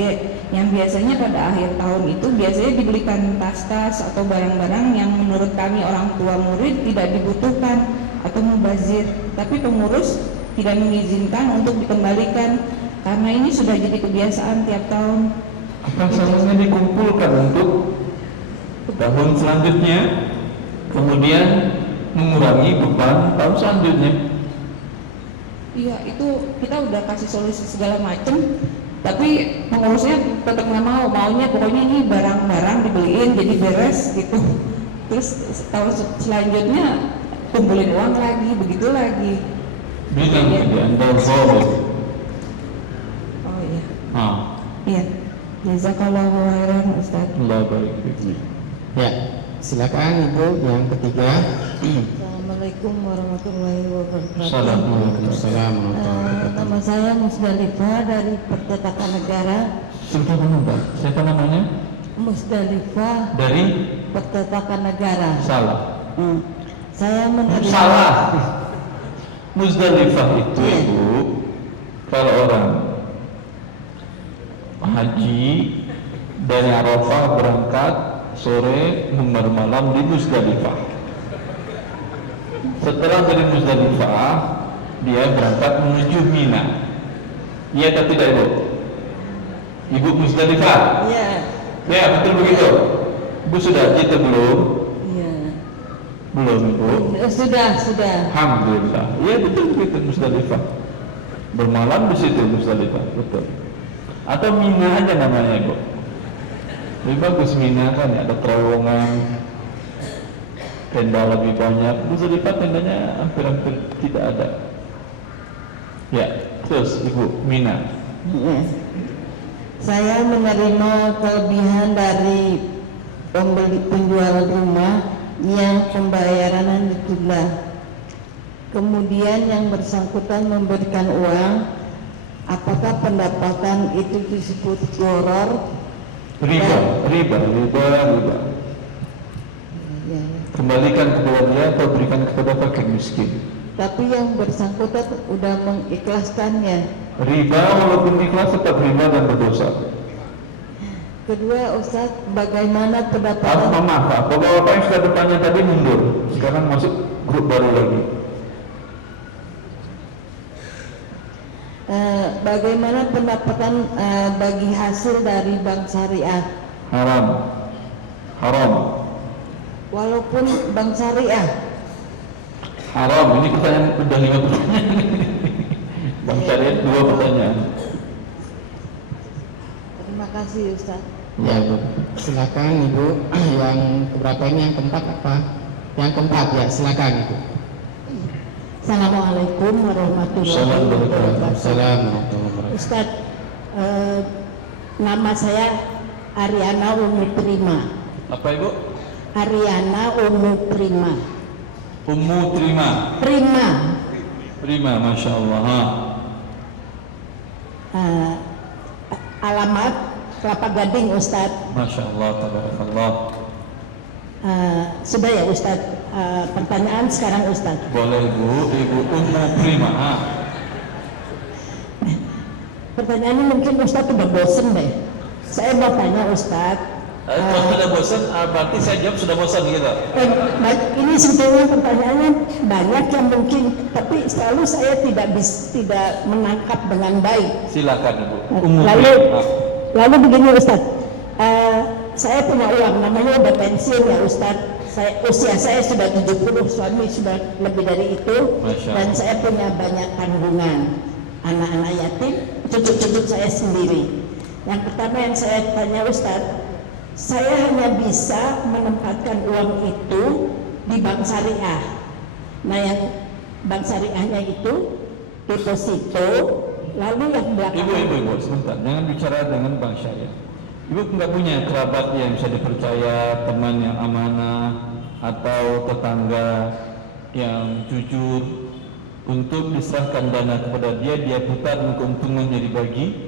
yang biasanya pada akhir tahun itu biasanya dibelikan tas-tas atau barang-barang yang menurut kami orang tua murid tidak dibutuhkan atau mubazir, tapi pengurus tidak mengizinkan untuk dikembalikan karena ini sudah jadi kebiasaan tiap tahun. Asalnya dikumpulkan untuk tahun selanjutnya, kemudian mengurangi beban tahun selanjutnya. Iya, itu kita udah kasih solusi segala macam, tapi pengurusnya tetap nggak mau, maunya pokoknya ini barang-barang dibeliin jadi beres gitu. Terus tahun selanjutnya kumpulin uang lagi, begitu lagi. Bilang ke dia, Anda zalim. Oh iya. Iya. Jazakallahu khairan Ustaz. Allah barik fiik. Ya, silakan Ibu yang ketiga. Assalamualaikum warahmatullahi wabarakatuh. Waalaikumsalam warahmatullahi wabarakatuh. Nama saya Musdalifah dari Percetakan Negara. Siapa namanya? Musdalifah Dari Percetakan Negara. Salah. Saya menerima. Salah. Muzdalifah itu Ibu, kalau orang haji dari Arafah berangkat sore bermalam di Muzdalifah. Setelah dari Muzdalifah dia berangkat menuju Mina. Iya atau tidak Ibu? Ibu Muzdalifah? Iya. Ya betul begitu. Ibu sudah haji atau belum? Iya. Belum Ibu? Sudah. Alhamdulillah. Iya betul begitu Muzdalifah. Bermalam di situ Muzdalifah, betul. Atau Mina aja namanya Ibu. Lebih bagus Mina kan ya, ada terowongan, tenda lebih banyak. Muzdalifah tendanya hampir-hampir tidak ada. Ya, terus Ibu Mina. Iya. Saya menerima kelebihan dari penjual rumah yang pembayaran ditunda. Kemudian yang bersangkutan memberikan uang, apakah pendapatan itu disebut gharar? Riba. Ya. Kembalikan kepada dia atau berikan kepada fakir miskin. Tapi yang bersangkutan sudah mengikhlaskannya. Riba walaupun ikhlas tetap riba dan berdosa. Kedua Ustaz, bagaimana pendapatan? Maaf, bapak-bapak yang sudah bertanya tadi mundur. Sekarang masuk grup baru lagi. Bagaimana pendapatan bagi hasil dari bank syariah? Haram. Walaupun bank syariah. Haram. Ini pertanyaan sudah 5 pertanyaan. Bank syariah 2 pertanyaan. Terima kasih Ustaz. Ya Bu, silakan Ibu. Yang keberapa ini, yang keempat apa? Yang keempat ya, silakan Ibu. Assalamualaikum warahmatullahi wabarakatuh. Ustaz, nama saya Ariana Ummu Prima. Apa Ibu? Ariana Ummu Prima. Ummu Prima. Prima, Masya Allah. Alamat Kelapa Gading Ustaz. Masya Allah, tabarakallah. Sudah ya Ustaz, pertanyaan sekarang Ustaz. Boleh Ibu Ummu Prima. pertanyaannya mungkin Ustadz udah bosen deh. Saya mau tanya Ustadz. Kalau sudah bosan, berarti saya jawab sudah bosan gitu. Ini sebetulnya pertanyaannya banyak yang mungkin, tapi selalu saya tidak menangkap dengan baik. Silakan Ibu. Lalu begini Ustadz, saya punya uang, namanya udah pensiun ya Ustadz. Usia saya sudah 70, suami sudah lebih dari itu, dan saya punya banyak tanggungan, anak-anak yatim, cucu-cucu saya sendiri. Yang pertama yang saya tanya Ustadz, saya hanya bisa menempatkan uang itu di bank syariah. Nah, yang bank syariahnya itu deposito, lalu yang belakangan. Ibu, sebentar, jangan bicara dengan bank syariah. Ibu nggak punya kerabat yang bisa dipercaya, teman yang amanah, atau tetangga yang jujur untuk diserahkan dana kepada dia putar dan keuntungannya dibagi?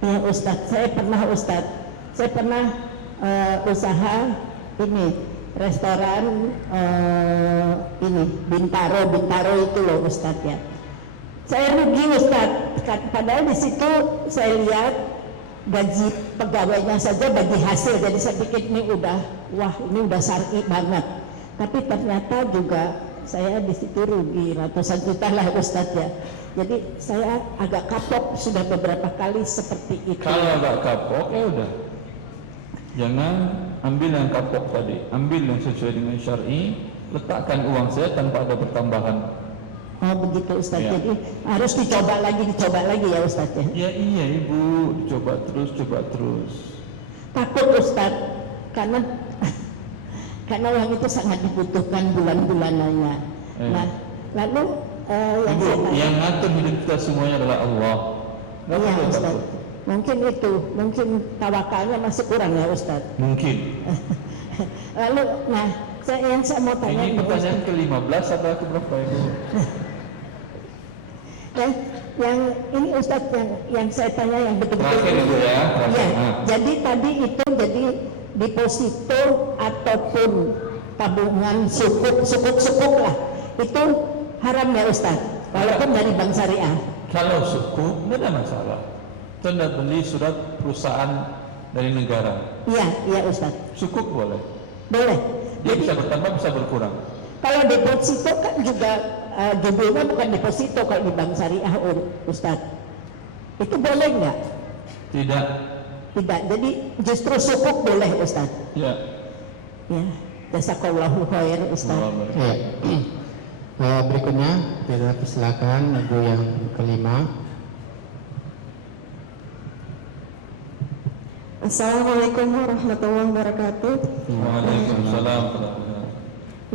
Ya Ustadz, saya pernah usaha ini restoran ini Bintaro itu loh Ustadz ya. Saya rugi Ustadz, padahal di situ saya lihat gaji pegawainya saja bagi hasil, jadi saya pikir ini udah syar'i banget. Tapi ternyata juga saya di situ rugi ratusan juta lah Ustadz ya. Jadi saya agak kapok sudah beberapa kali seperti itu. Kalau agak kapok ya udah. Jangan ambil yang kapok tadi, ambil yang sesuai dengan syar'i, letakkan uang saya tanpa ada pertambahan. Oh begitu Ustadz, ya. Jadi harus dicoba lagi ya Ustadz ya? Ya iya Ibu, coba terus. Takut Ustadz, karena uang itu sangat dibutuhkan bulan-bulanannya. Nah, lalu Ibu, yang ngatur hidup kita semuanya adalah Allah. Iya Ustadz. Mungkin tawakalnya masih kurang ya Ustadz. Mungkin. Lalu, yang saya mau tanya. Ini pertanyaan ke-15 atau ke-berapa Ibu? Yang ini Ustadz yang saya tanya yang betul-betul. Terakhir Ibu ya. Jadi tadi itu deposito ataupun tabungan sukuk lah itu haram ya Ustadz. Walaupun dari bank syariah. Kalau sukuk tidak ada masalah. Tanda beli surat perusahaan dari negara. Iya Ustadz. Sukuk boleh. Boleh. Dia bisa bertambah, bisa berkurang. Kalau deposito kan juga judulnya bukan deposito kalau di bank syariah Ustadz. Itu boleh nggak? Tidak. Jadi justru sukuk boleh Ustadz. Ya. Jazakallahu khair Ustadz. Berikutnya kita persilakan Ibu yang kelima. Assalamualaikum warahmatullahi wabarakatuh. Waalaikumsalam.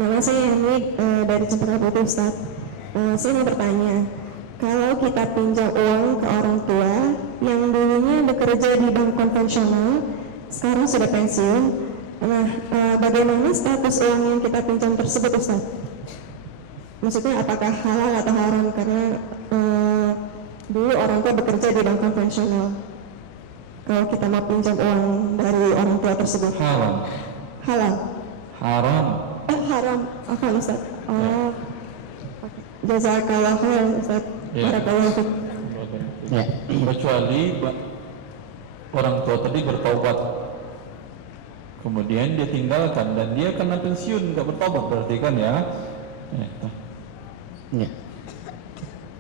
Nama saya Yani dari Cempaka Putih Ustaz. Saya mau bertanya, kalau kita pinjam uang ke orang tua yang dulunya bekerja di bank konvensional, sekarang sudah pensiun, bagaimana status uang yang kita pinjam tersebut Ustaz? Maksudnya apakah halal atau haram karena dulu orang tua bekerja di bank konvensional? Kalau kita mau pinjam uang dari orang tua tersebut haram. Haram. Oke Ustaz. Jazakallah khair Ustaz. Barakallahu fiik. Kecuali orang tua tadi bertaubat, kemudian dia tinggalkan dan dia kena pensiun nggak bertaubat berarti kan ya.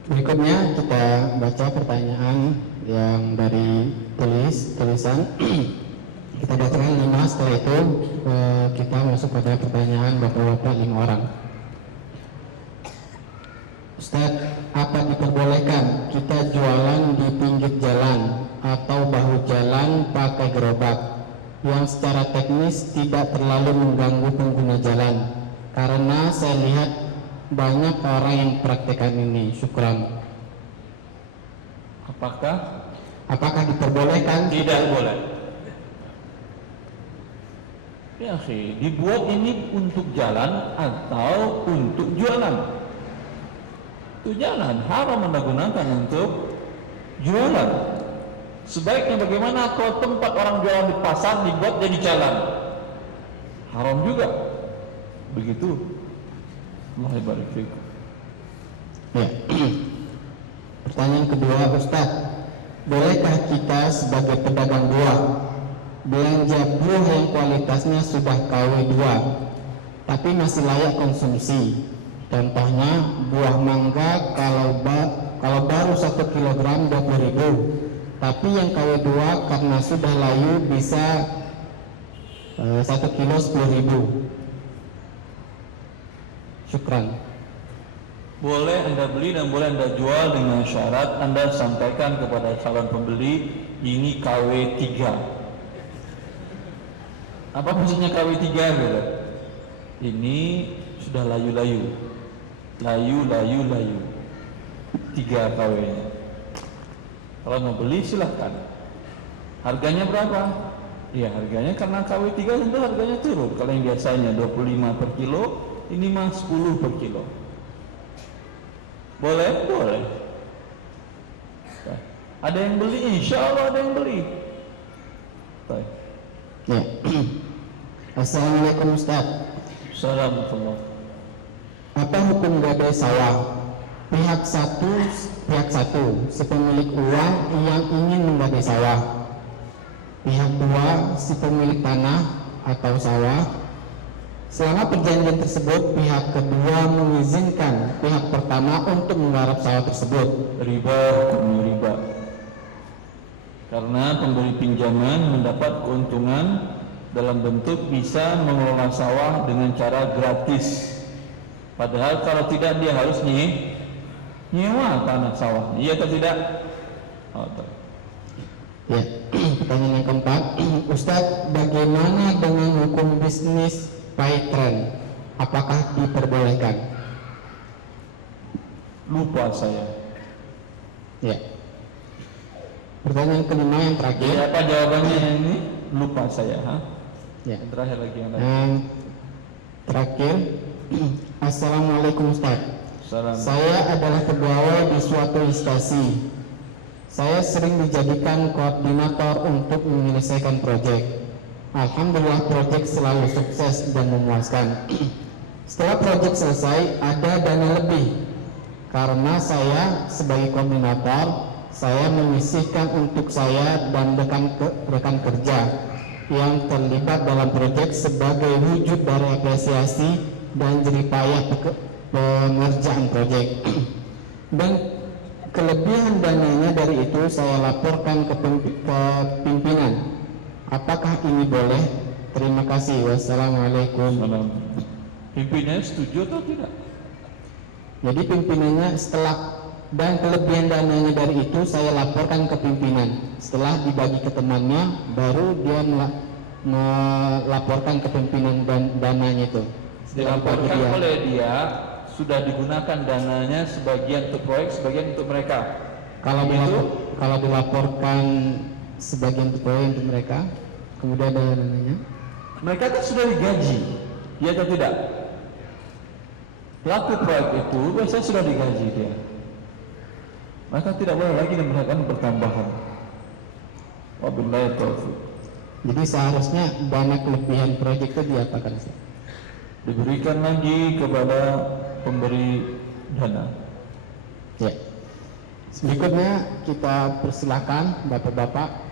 Berikutnya kita baca pertanyaan yang dari tulisan. Kita bacakan 5, setelah itu kita masuk pada pertanyaan bapak-bapak 5 orang. Ustaz, apa diperbolehkan kita jualan di pinggir jalan atau bahu jalan pakai gerobak yang secara teknis tidak terlalu mengganggu pengguna jalan? Karena saya lihat banyak orang yang praktekkan ini. Syukran. Apakah diperbolehkan? Tidak boleh. Ya sih, dibuat ini untuk jalan atau untuk jualan? Untuk jalan, haram menggunakan untuk jualan. Sebaiknya bagaimana kalau tempat orang jualan di pasar dibuat jadi jalan? Haram juga. Begitu. Allah barik fiik. Ya. Pertanyaan kedua Ustaz, bolehkah kita sebagai pedagang buah belanja buah yang kualitasnya sudah KW2 tapi masih layak konsumsi? Contohnya buah mangga kalau baru 1 kg 20.000, tapi yang KW2 karena sudah layu bisa 1 kilo 10.000. Syukran. Boleh Anda beli dan boleh Anda jual dengan syarat Anda sampaikan kepada calon pembeli ini KW3. Apa maksudnya KW3? Gitu? Ini sudah layu-layu, layu 3 KW-nya. Kalau mau beli silahkan. Harganya berapa? Ya harganya karena KW3 tentu harganya turun. Kalau yang biasanya 25 per kilo, ini mah 10 per kilo. Boleh? Boleh. Ada yang beli? Insya Allah ada yang beli. Baik. Ya. Assalamualaikum Ustaz. Assalamualaikum. Apa hukum gadai sawah? Pihak satu si pemilik uang yang ingin menggadai sawah. Pihak dua si pemilik tanah atau sawah. Selama perjanjian tersebut, pihak kedua mengizinkan pihak pertama untuk menggarap sawah tersebut. Riba, hukumnya riba. Karena pemberi pinjaman mendapat keuntungan dalam bentuk bisa mengelola sawah dengan cara gratis. Padahal kalau tidak dia harus nyewa tanah sawah. Iya atau tidak? Ya, pertanyaan yang keempat, Ustadz, bagaimana dengan hukum bisnis pay trend? Apakah diperbolehkan? Lupa saya. Ya. Pertanyaan kelima yang terakhir. Ya, apa jawabannya ini? Lupa saya, ha? Ya. Yang terakhir lagi yang lain. Yang terakhir, Assalamualaikum Ustaz. Saya adalah pegawai di suatu instansi. Saya sering dijadikan koordinator untuk menyelesaikan proyek. Alhamdulillah proyek selalu sukses dan memuaskan. Setelah proyek selesai, ada dana lebih. Karena saya sebagai koordinator, saya menyisihkan untuk saya dan rekan kerja yang terlibat dalam proyek sebagai wujud dari apresiasi dan jeripayah pengerjaan proyek. Dan kelebihan dananya dari itu saya laporkan ke pimpinan. Apakah ini boleh? Terima kasih. Wassalamualaikum. Pimpinannya setuju atau tidak? Jadi pimpinannya setelah dan kelebihan dananya dari itu saya laporkan ke pimpinan. Setelah dibagi ke temannya, baru dia melaporkan ke pimpinan dan dananya itu. Dilaporkan oleh dia sudah digunakan dananya sebagian untuk proyek, sebagian untuk mereka. Kalau dilaporkan sebagian untuk proyek untuk mereka, kemudian ada dananya. Mereka kan sudah digaji, ya atau tidak? Pelaku proyek itu biasanya sudah digaji dia. Maka tidak boleh lagi memberikan pertambahan. Wabillahi taufiq. Jadi seharusnya dana kelebihan proyek itu diapakan? Diberikan lagi kepada pemberi dana. Ya. Berikutnya kita persilakan Bapak-bapak.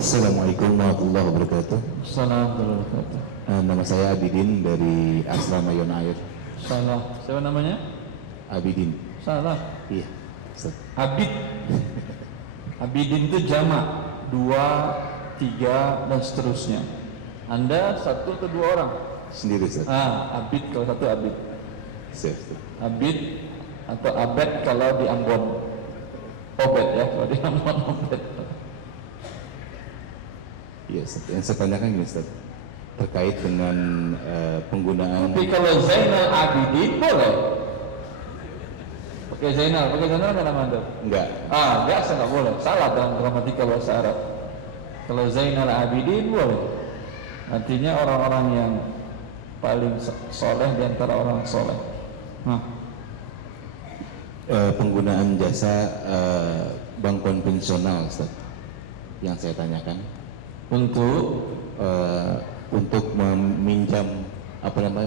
Assalamualaikum warahmatullahi wabarakatuh. Assalamualaikum warahmatullahi wabarakatuh. Nama saya Abidin dari Asrama Yonair. Salah. Siapa namanya? Abidin. Salah. Iya. Abid. Abidin itu jamak 2, 3 dan seterusnya. Anda satu atau dua orang? Sendiri, Ustaz. Abid kalau satu Abid. Siap. Abid atau Abed kalau di Ambon. Obed ya, kalau di Ambon Obed. Iya, yang saya tanyakan gini, Ustaz, terkait dengan penggunaan. Tapi kalau Zainal Abidin boleh. Pakai Zainal nggak nama Anda? Enggak. Enggak, saya nggak boleh. Salah dalam gramatika bahasa Arab. Kalau Zainal Abidin boleh. Artinya orang-orang yang paling soleh di antara orang soleh. Penggunaan jasa bank konvensional, Ustaz, yang saya tanyakan. Untuk meminjam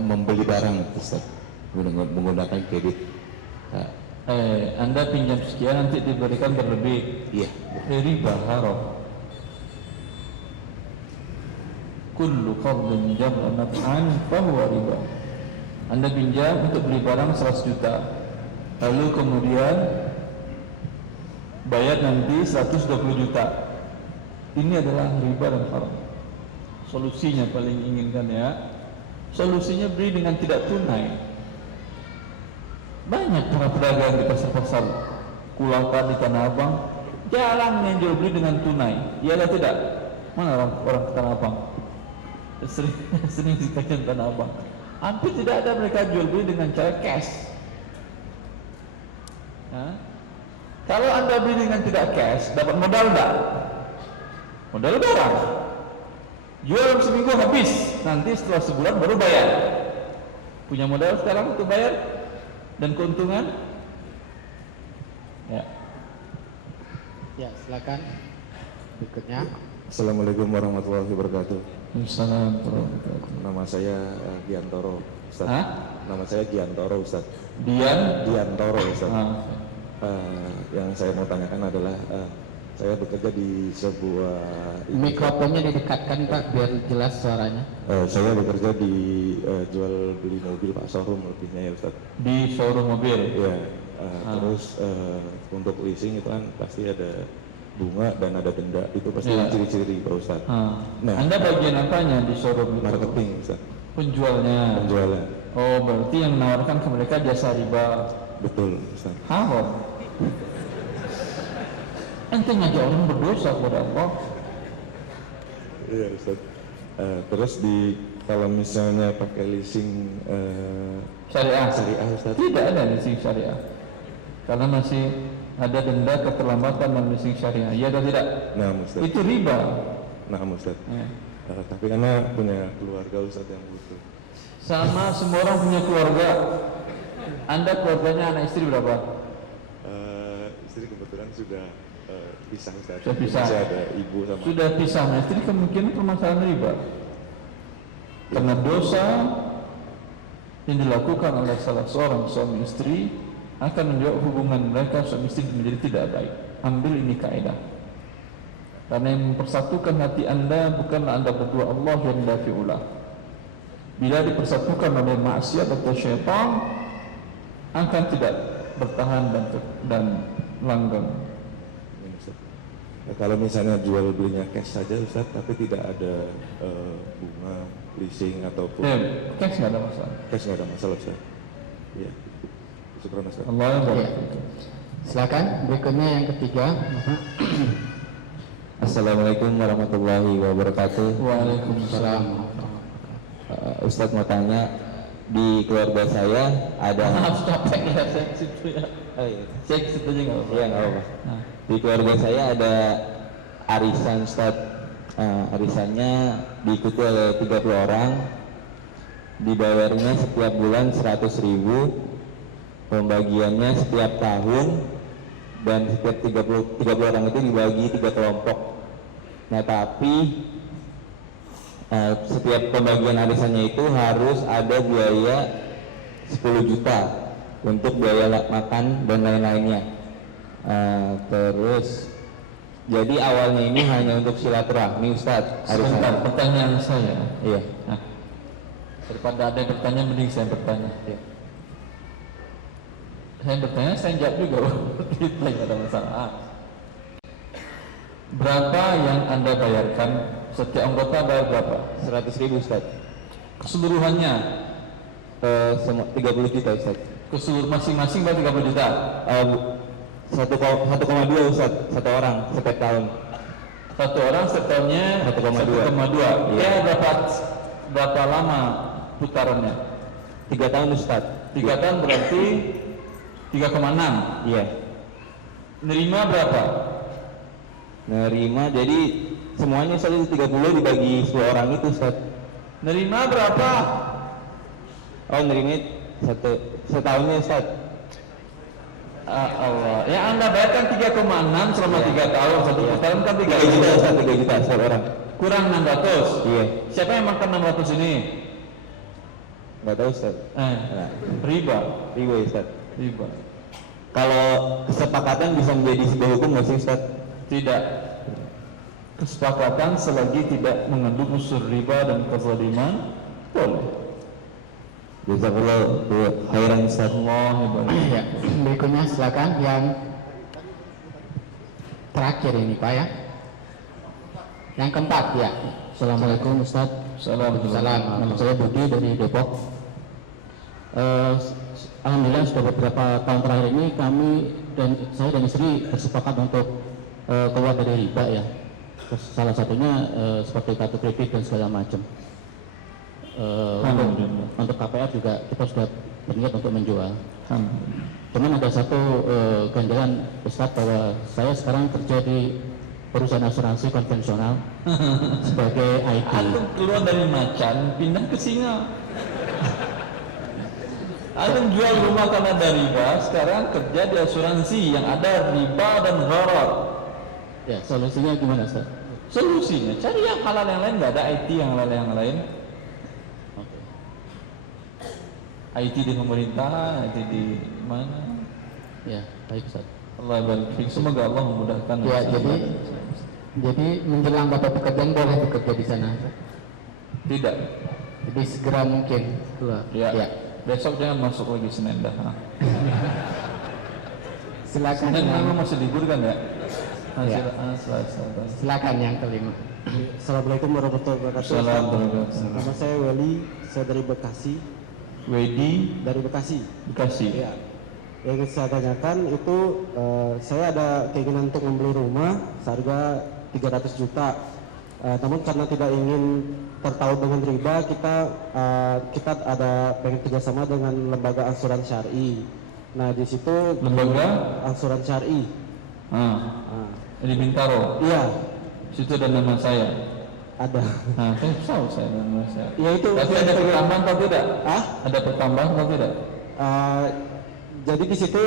membeli barang, Ustaz. menggunakan kredit. Nah, Anda pinjam sekian nanti diberikan berlebih. iya. Riba haram. Kullu qardin jarra naf'an fahuwa riba. Anda pinjam untuk beli barang 100 juta, lalu kemudian bayar nanti 120 juta. Ini adalah riba dan haram. Solusinya paling inginkan ya, solusinya beli dengan tidak tunai. Banyak para pedagang di pasar-pasar Kulaka di Tanah Abang jarang yang jual beli dengan tunai. Iya atau tidak? Mana orang Tanah Abang? Sering di Tanah Abang. Hampir tidak ada mereka jual beli dengan cara cash. Nah, kalau Anda beli dengan tidak cash, dapat modal enggak? Modal barang. Jual seminggu habis, nanti setelah sebulan baru bayar. Punya modal sekarang untuk bayar dan keuntungan? Ya. Ya, silakan. Berikutnya. Assalamualaikum warahmatullahi wabarakatuh. Assalamualaikum. Nama saya Giantoro, Ustaz. Hah? Nama saya Giantoro, Ustaz. Giantoro, Ustaz. Yang saya mau tanyakan adalah saya bekerja di sebuah Mikrofonnya didekatkan Pak biar jelas suaranya. Saya bekerja di jual beli mobil Pak, showroom lebihnya ya Ustaz. Di showroom mobil? Iya. Terus untuk leasing itu kan pasti ada bunga dan ada denda, itu pasti ciri-ciri Pak Ustaz. Nah, Anda bagian apanya di showroom itu? Marketing Ustaz. Penjualnya. Penjualan. Oh, berarti yang menawarkan ke mereka jasa riba. Betul Ustaz. Haram. Ente ngajak orang berdosa kepada Allah. Iya Ustaz. Terus kalau misalnya pakai leasing Syariah Ustaz. Tidak ada leasing syariah. Karena masih ada denda keterlambatan dan leasing syariah. Ya atau tidak? Nah Ustaz. Itu riba. Nah Ustaz. Tapi karena punya keluarga Ustaz yang butuh. Sama semua orang punya keluarga. Anda keluarganya anak istri berapa? Istri kebetulan sudah pisah Ustaz. Sudah pisah. Masih ada ibu sama. Sudah pisah, nah istri kemungkinan permasalahan riba. Karena dosa yang dilakukan oleh salah seorang suami istri akan menjawab hubungan mereka suami istri menjadi tidak baik. Ambil ini kaidah. Karena yang mempersatukan hati Anda bukanlah Anda berdua, Allah yang dafi'ulah. Bila dipersatukan oleh maksiat atau syaitan, akan tidak bertahan dan langgeng. Kalau misalnya jual belinya cash saja Ustaz, tapi tidak ada bunga, leasing ataupun cash nggak ada masalah. Cash nggak ada masalah Ustaz. Iya. Syukur Ustaz. Allah ya. Silakan berikutnya yang ketiga. Assalamualaikum warahmatullahi wabarakatuh. Waalaikumsalam. Ustaz mau tanya, di keluarga saya ada. Maaf capek ya saya ke situ ya. Saya ke situ aja nggak apa-apa. Iya nggak apa-apa. Di keluarga saya ada arisan Ustaz. Arisannya diikuti oleh 30 orang. Dibayarnya setiap bulan 100.000. Pembagiannya setiap tahun, dan setiap 30 orang itu dibagi 3 kelompok. Nah tapi setiap pembagian arisannya itu harus ada biaya 10 juta untuk biaya makan dan lain-lainnya. Terus jadi awalnya ini hanya untuk silaturahmi Ustaz. Sebentar, pertanyaan saya. Iya. Nah, daripada ada yang bertanya, mending saya bertanya. Iya. Saya bertanya, saya jawab juga. Itu nggak ada masalah. Berapa yang Anda bayarkan? Setiap anggota bayar berapa? 100.000 Ustaz. Keseluruhannya? 30 juta Ustaz. Keseluruhan masing-masing berapa 30 juta? 1,2 Ustaz, satu orang setiap tahun. Satu orang setiap tahunnya 1,2. Ya berapa lama putarannya? 3 tahun Ustaz. 3 tahun berarti 3,6. Iya. Nerima berapa? Nerima jadi semuanya Ustaz itu 30 dibagi 10 orang itu Ustaz. Nerima berapa? Oh nerima setahunnya Ustaz. Allah. Yang Anda bayarkan 3,6 selama 3 tahun, satu putaran kan 3 juta Ustaz, 3 juta setiap orang. Kurang 600. Iya. Siapa yang makan 600 ini? Nggak tahu Ustaz. Riba. Riba Ustaz. Riba. Kalau kesepakatan bisa menjadi sebuah hukum nggak sih Ustaz? Tidak. Kesepakatan selagi tidak mengandung unsur riba dan kezaliman boleh. Jazakallah khairan Ustaz. Ya, berikutnya silakan yang terakhir ini Pak ya. Yang keempat ya. Assalamualaikum Ustaz. Assalamualaikum. Nama saya Budi dari Depok. Alhamdulillah sudah beberapa tahun terakhir ini saya dan istri bersepakat untuk keluar dari riba ya. Salah satunya seperti kartu kredit dan segala macam. Untuk KPR juga kita sudah berniat untuk menjual. Cuman ada satu ganjalan Ustaz bahwa saya sekarang kerja di perusahaan asuransi konvensional sebagai IT. Antum keluar dari macan pindah ke singa. Antum jual rumah karena ada riba, sekarang kerja di asuransi yang ada riba dan gharar. Ya, solusinya gimana Ustaz? Solusinya cari yang halal yang lain, nggak ada IT yang halal yang lain. IT di pemerintahan, IT di mana? Ya, baik Ustaz. Allah barik fiik. Semoga Allah memudahkan. Ya, jadi menjelang Bapak pekerjaan boleh bekerja di sana? Tidak. Jadi segera mungkin keluar. Ya. Besok jangan masuk lagi Senin dah. Silakan. Senin memang masih libur kan ya? Silakan yang kelima. Assalamualaikum warahmatullahi wabarakatuh. Assalamualaikum. Nama saya Weli, saya dari Bekasi. Wedi dari Bekasi. Bekasi. Ya. Yang saya tanyakan itu saya ada keinginan untuk membeli rumah seharga 300 juta. Namun karena tidak ingin tertaut dengan riba, kita ada pengen kerjasama dengan lembaga angsuran syar'i. Nah di situ lembaga angsuran syar'i. Di Bintaro. Iya. Situ ada nama saya. Ada. Nah, tahu saya nama saya. Ya itu. Tapi ada pertambahan atau tidak? Ada pertambahan atau tidak? Jadi di situ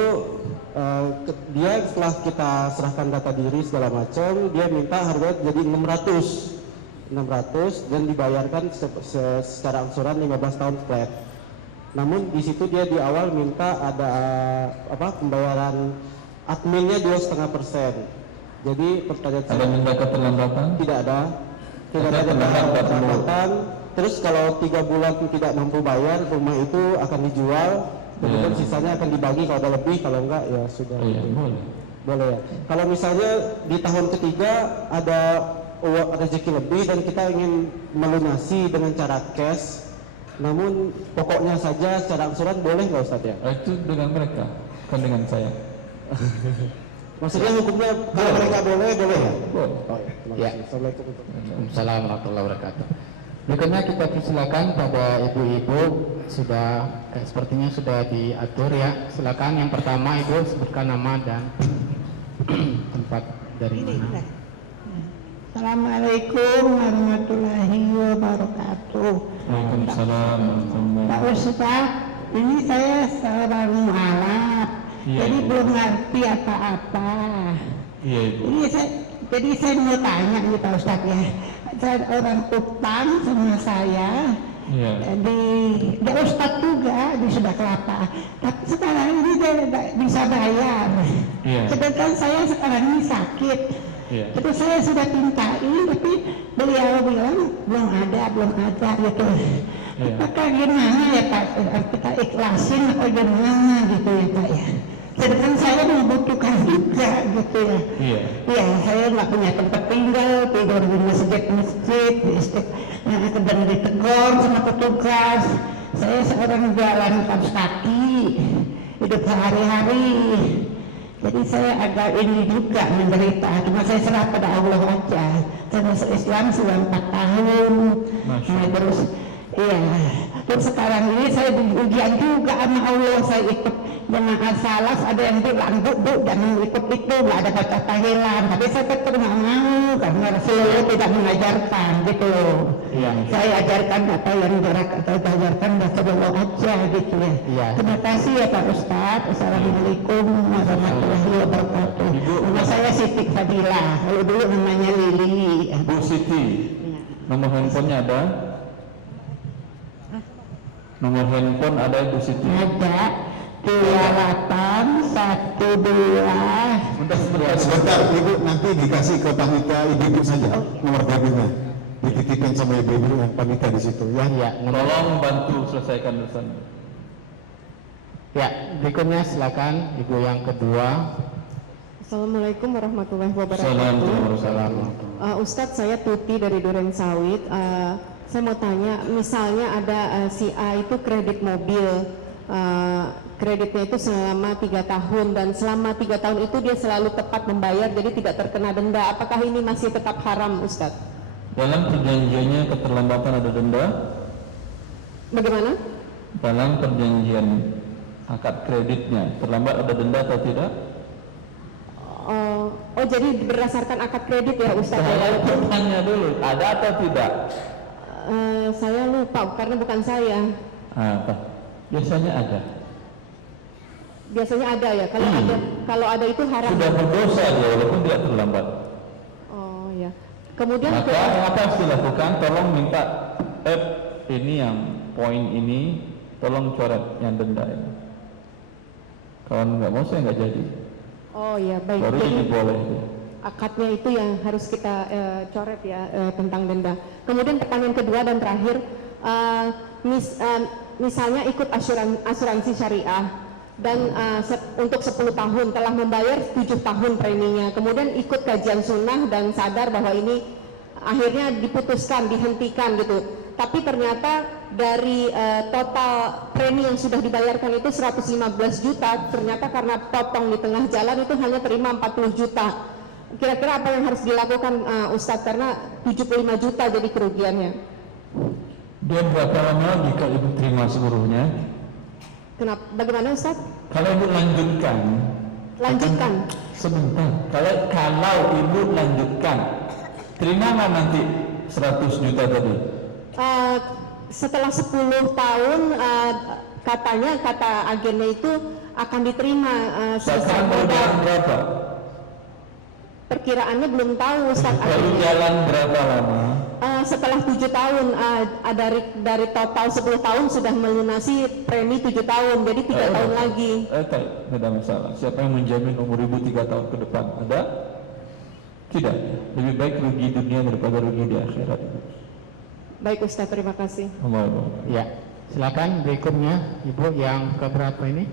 dia setelah kita serahkan data diri segala macam, dia minta harga jadi 600 dan dibayarkan secara angsuran 15 tahun flat. Namun di situ dia di awal minta ada pembayaran adminnya 2,5%. Jadi pertanyaan saya, ada minta keterlambatan? Tidak ada. Tidak ada keterlambatan. Terus kalau 3 bulan tidak mampu bayar, rumah itu akan dijual. Kemudian sisanya akan dibagi, kalau ada lebih, kalau enggak ya sudah. Boleh ya. Kalau misalnya di tahun ketiga ada rezeki lebih dan kita ingin melunasi dengan cara cash, namun pokoknya saja secara angsuran, boleh nggak Ustaz ya? Itu dengan mereka, bukan dengan saya. Maksudnya hukumnya kalau mereka boleh ya? Boleh. Ya. Assalamualaikum warahmatullahi wabarakatuh. Berikutnya kita persilakan pada ibu-ibu, sepertinya sudah diatur ya. Silakan yang pertama ibu sebutkan nama dan tempat dari mana. Assalamualaikum warahmatullahi wabarakatuh. Waalaikumsalam. Pak Ustaz, ini saya seorang mualaf, jadi belum ngerti apa-apa. Iya ibu. Jadi saya mau tanya nih Pak Ustaz ya. Saya orang utang sama saya, di Ustaz juga di Sunda Kelapa, tapi sekarang ini dia tidak bisa bayar. Sedangkan saya sekarang ini sakit. Terus saya sudah mintain, tapi beliau bilang belum ada gitu. Apakah gimana ya Pak? Kita ikhlasin atau gimana gitu ya Pak ya? Sedangkan saya membutuhkan juga gitu ya. Iya, saya nggak punya tempat tinggal, tidur di masjid, dan ditegur sama petugas. Saya seorang jalan kaki kaki, hidup sehari-hari. Jadi saya agak ini juga menderita, cuma saya serah pada Allah aja. Saya masuk Islam sudah 4 tahun. Nah, terus sekarang ini saya diujian juga sama Allah. Saya ikut jemaah salaf, ada yang bilang bu jangan ikut itu, nggak ada baca tahlilan, tapi saya tetap nggak mau karena Rasulullah tidak mengajarkan gitu. Saya ajarkan apa yang diajarkan Rasulullah aja gitu ya. Terima kasih ya Pak Ustadz. Assalamualaikum warahmatullahi wabarakatuh. Nama saya Siti Fadilah, kalau dulu namanya Lili. Bu Siti, nomor handphonenya ada? Nomor handphone ada di situ. Ada 3812. Sebentar Ibu, nanti dikasih ke panitia ibu-ibu saja nomor babinya. Dititipin sama ibu-ibu yang panitia di situ ya. Ya, Tolong bantu selesaikan urusan. Ya, berikutnya silakan Ibu yang kedua. Assalamualaikum warahmatullahi wabarakatuh. Assalamualaikum. Ustadz, saya Tuti dari Duren Sawit. Saya mau tanya, misalnya ada si A itu kredit mobil, kreditnya itu selama 3 tahun dan selama 3 tahun itu dia selalu tepat membayar, jadi tidak terkena denda. Apakah ini masih tetap haram, Ustadz? Dalam perjanjiannya keterlambatan ada denda? Bagaimana? Dalam perjanjian akad kreditnya terlambat ada denda atau tidak? Oh, jadi berdasarkan akad kredit ya, Ustadz? Saya bertanya dulu, ada atau tidak? Saya lupa karena bukan saya. Biasanya ada. Biasanya ada ya. Kalau ada itu haram. Sudah berdosa ya, walaupun tidak terlambat. Oh ya. Kemudian maka apa yang harus dilakukan? Tolong minta ini yang poin ini, tolong coret yang denda ini. Kalau nggak mau saya nggak jadi. Oh ya, baik. Baru jadi boleh. Akadnya itu yang harus kita coret ya, tentang denda. Kemudian pertanyaan kedua dan terakhir, misalnya ikut asuransi syariah dan untuk 10 tahun telah membayar 7 tahun preminya, kemudian ikut kajian sunnah dan sadar bahwa ini akhirnya diputuskan, dihentikan gitu. Tapi ternyata dari total premi yang sudah dibayarkan itu 115 juta, ternyata karena potong di tengah jalan itu hanya terima 40 juta. Kira-kira apa yang harus dilakukan Ustadz, karena 75 juta jadi kerugiannya? Dan berapa lama jika ibu terima seluruhnya? Kenapa? Bagaimana Ustadz? Kalau ibu lanjutkan. Sebentar. Kalau ibu lanjutkan, terima nggak nanti 100 juta tadi? Setelah 10 tahun katanya, kata agennya itu akan diterima sisa modal. Berapa? Perkiraannya belum tahu Ustaz. Lalu jalan berapa lama? Setelah 7 tahun, dari total 10 tahun sudah melunasi premi 7 tahun, jadi 3 tahun lagi. Tidak ada masalah. Siapa yang menjamin umur ibu 3 tahun ke depan? Ada? Tidak. Lebih baik rugi dunia daripada rugi di akhirat. Baik Ustaz, terima kasih. Ya, silakan berikutnya Ibu yang keberapa ini?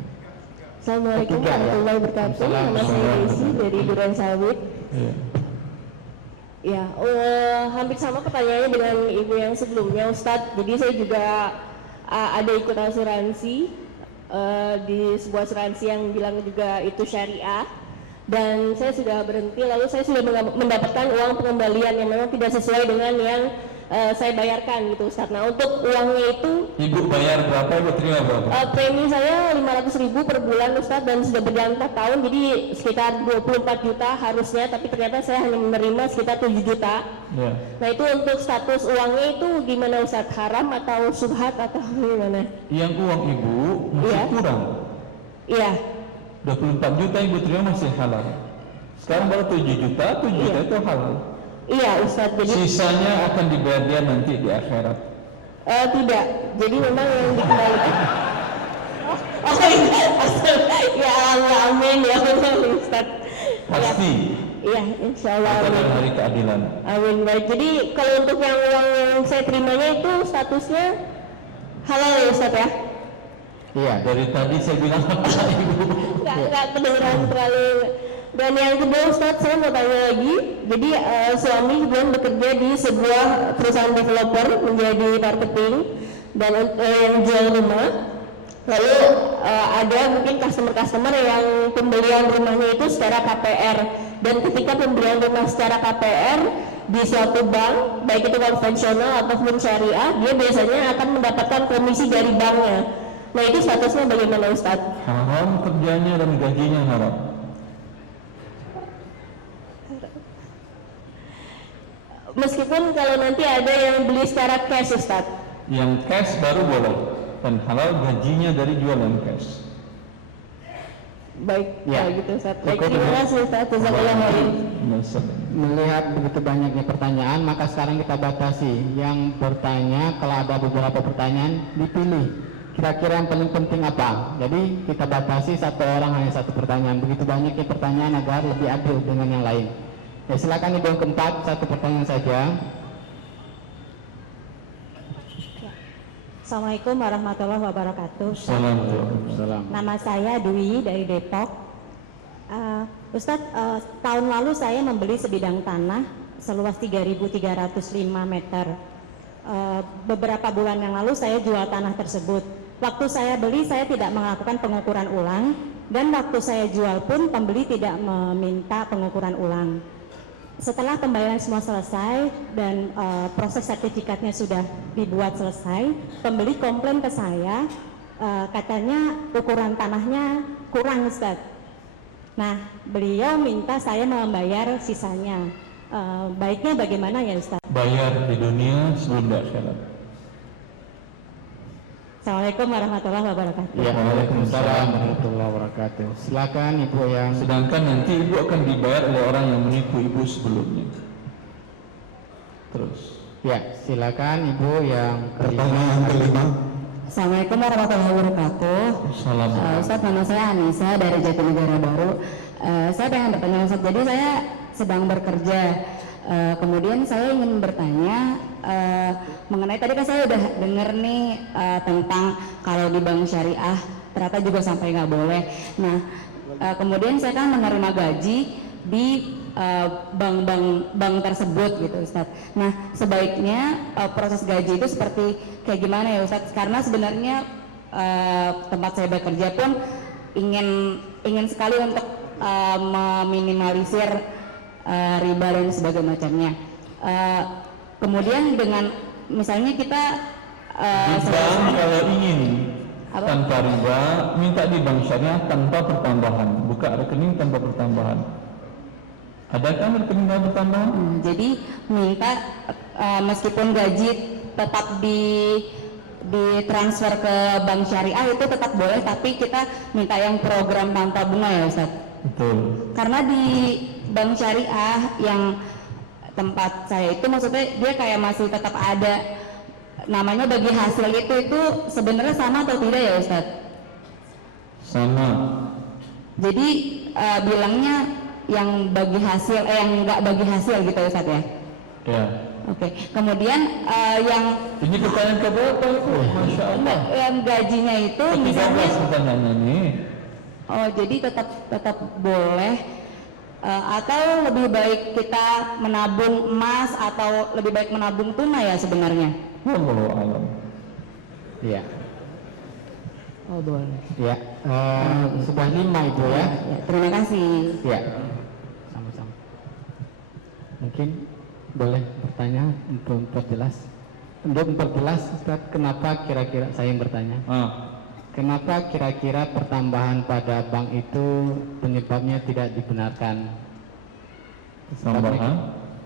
Assalamualaikum warahmatullahi wabarakatuh. Nama saya Desi dari Duren Sawit. Ya, hampir sama pertanyaannya dengan ibu yang sebelumnya, Ustadz. Jadi saya juga ada ikut asuransi di sebuah asuransi yang bilang juga itu syariah, dan saya sudah berhenti. Lalu saya sudah mendapatkan uang pengembalian yang memang tidak sesuai dengan yang saya bayarkan gitu, Ustadz. Nah, untuk uangnya itu ibu bayar berapa, ibu terima berapa? Premi saya 500.000 per bulan, Ustadz, dan sudah berjalan 4 tahun, jadi sekitar 24 juta harusnya, tapi ternyata saya hanya menerima sekitar 7 juta. Ya. Nah, itu untuk status uangnya itu gimana, Ustadz? Haram atau subhat atau gimana? Yang uang ibu masih kurang. Iya. 24 juta ibu terima masih halal. Sekarang baru 7 juta, 7 juta itu halal. Iya, Ustadz. Jadi sisanya akan dibayar dia nanti di akhirat. Tidak, jadi memang yang dikembalikan. Ya Allah, amin ya Allah, Ustadz. Pasti. Iya, insya Allah. Akan hari keadilan. Amin. Baik. Jadi kalau untuk yang uang yang saya terimanya itu statusnya halal ya, Ustadz ya? Iya. Dari tadi saya bilang apa ibu? Nggak kedengeran terlalu. Dan yang kedua, Ustadz, saya mau tanya lagi. Jadi suami kebetulan bekerja di sebuah perusahaan developer menjadi marketing dan yang jual rumah. Lalu ada mungkin customer yang pembelian rumahnya itu secara KPR, dan ketika pembelian rumah secara KPR di suatu bank, baik itu konvensional ataupun syariah, dia biasanya akan mendapatkan komisi dari banknya. Nah, itu statusnya bagaimana, Ustadz? Haram kerjanya dan gajinya haram. Meskipun kalau nanti ada yang beli secara cash, Ustadz. Yang cash baru boleh, dan halal gajinya dari jualan cash. Baik, ya gitu, Ustadz. Baik, terima kasih, Ustadz. Jazakallahu khairan. Melihat begitu banyaknya pertanyaan, maka sekarang kita batasi. Yang bertanya, kalau ada beberapa pertanyaan, dipilih kira-kira yang paling penting apa? Jadi kita batasi satu orang hanya satu pertanyaan. Begitu banyaknya pertanyaan agar lebih adil dengan yang lain. Ya, silakan ibu yang keempat, satu pertanyaan saja. Assalamualaikum warahmatullahi wabarakatuh. Assalamualaikum. Nama saya Dwi dari Depok. Ustadz, tahun lalu saya membeli sebidang tanah seluas 3.305 meter. Beberapa bulan yang lalu saya jual tanah tersebut. Waktu saya beli saya tidak melakukan pengukuran ulang, dan waktu saya jual pun pembeli tidak meminta pengukuran ulang. Setelah pembayaran semua selesai dan proses sertifikatnya sudah dibuat selesai, pembeli komplain ke saya, katanya ukuran tanahnya kurang, Ustaz. Nah, beliau minta saya membayar sisanya. Baiknya bagaimana ya, Ustaz? Bayar di dunia sebelum di akhirat. Assalamualaikum warahmatullahi wabarakatuh. Ya, waalaikumsalam warahmatullahi wabarakatuh. Silakan ibu yang. Sedangkan nanti ibu akan dibayar oleh orang yang menipu ibu sebelumnya. Terus. Ya, silakan ibu yang Pertanyaan kelima. Assalamualaikum warahmatullahi wabarakatuh. Ustaz, nama saya Anissa dari Jatinegara Baru. Saya pengen bertanya, Ustaz. Jadi saya sedang bekerja. Kemudian saya ingin bertanya mengenai tadi kan saya udah denger nih tentang kalau di bank syariah ternyata juga sampai nggak boleh. Nah, kemudian saya kan menerima gaji di bank tersebut gitu, Ustaz. Nah, sebaiknya proses gaji itu seperti kayak gimana ya, Ustaz? Karena sebenarnya tempat saya bekerja pun ingin sekali untuk meminimalisir riba dan sebagainya macamnya. Kemudian dengan misalnya kita kalau ingin tanpa riba, minta di bank syariah tanpa pertambahan, buka rekening tanpa pertambahan. Adakah rekening tanpa pertambahan? Jadi minta meskipun gaji tetap ditransfer ke bank syariah itu tetap boleh, tapi kita minta yang program tanpa bunga ya, Ustaz? Betul. Karena di bank syariah yang tempat saya itu maksudnya dia kayak masih tetap ada namanya bagi hasil itu sebenarnya sama atau tidak ya, Ustaz? Sama. Jadi bilangnya yang bagi hasil yang nggak bagi hasil gitu ya, Ustaz ya? Ya. Oke. Kemudian yang ini pertanyaan keberapa itu? Masya Allah. Yang gajinya itu misalnya pertanyaannya ini. Oh, jadi tetap boleh. Atau lebih baik kita menabung emas atau lebih baik menabung tunai ya sebenarnya? Wallahu a'lam. Iya. Oh, boleh. Ya, sudah 5 ibu ya. Terima kasih. Ya, sama-sama. Mungkin boleh bertanya untuk memperjelas. Untuk memperjelas, Ustaz, kenapa kira-kira saya yang bertanya? Kenapa kira-kira pertambahan pada bank itu penyebabnya tidak dibenarkan?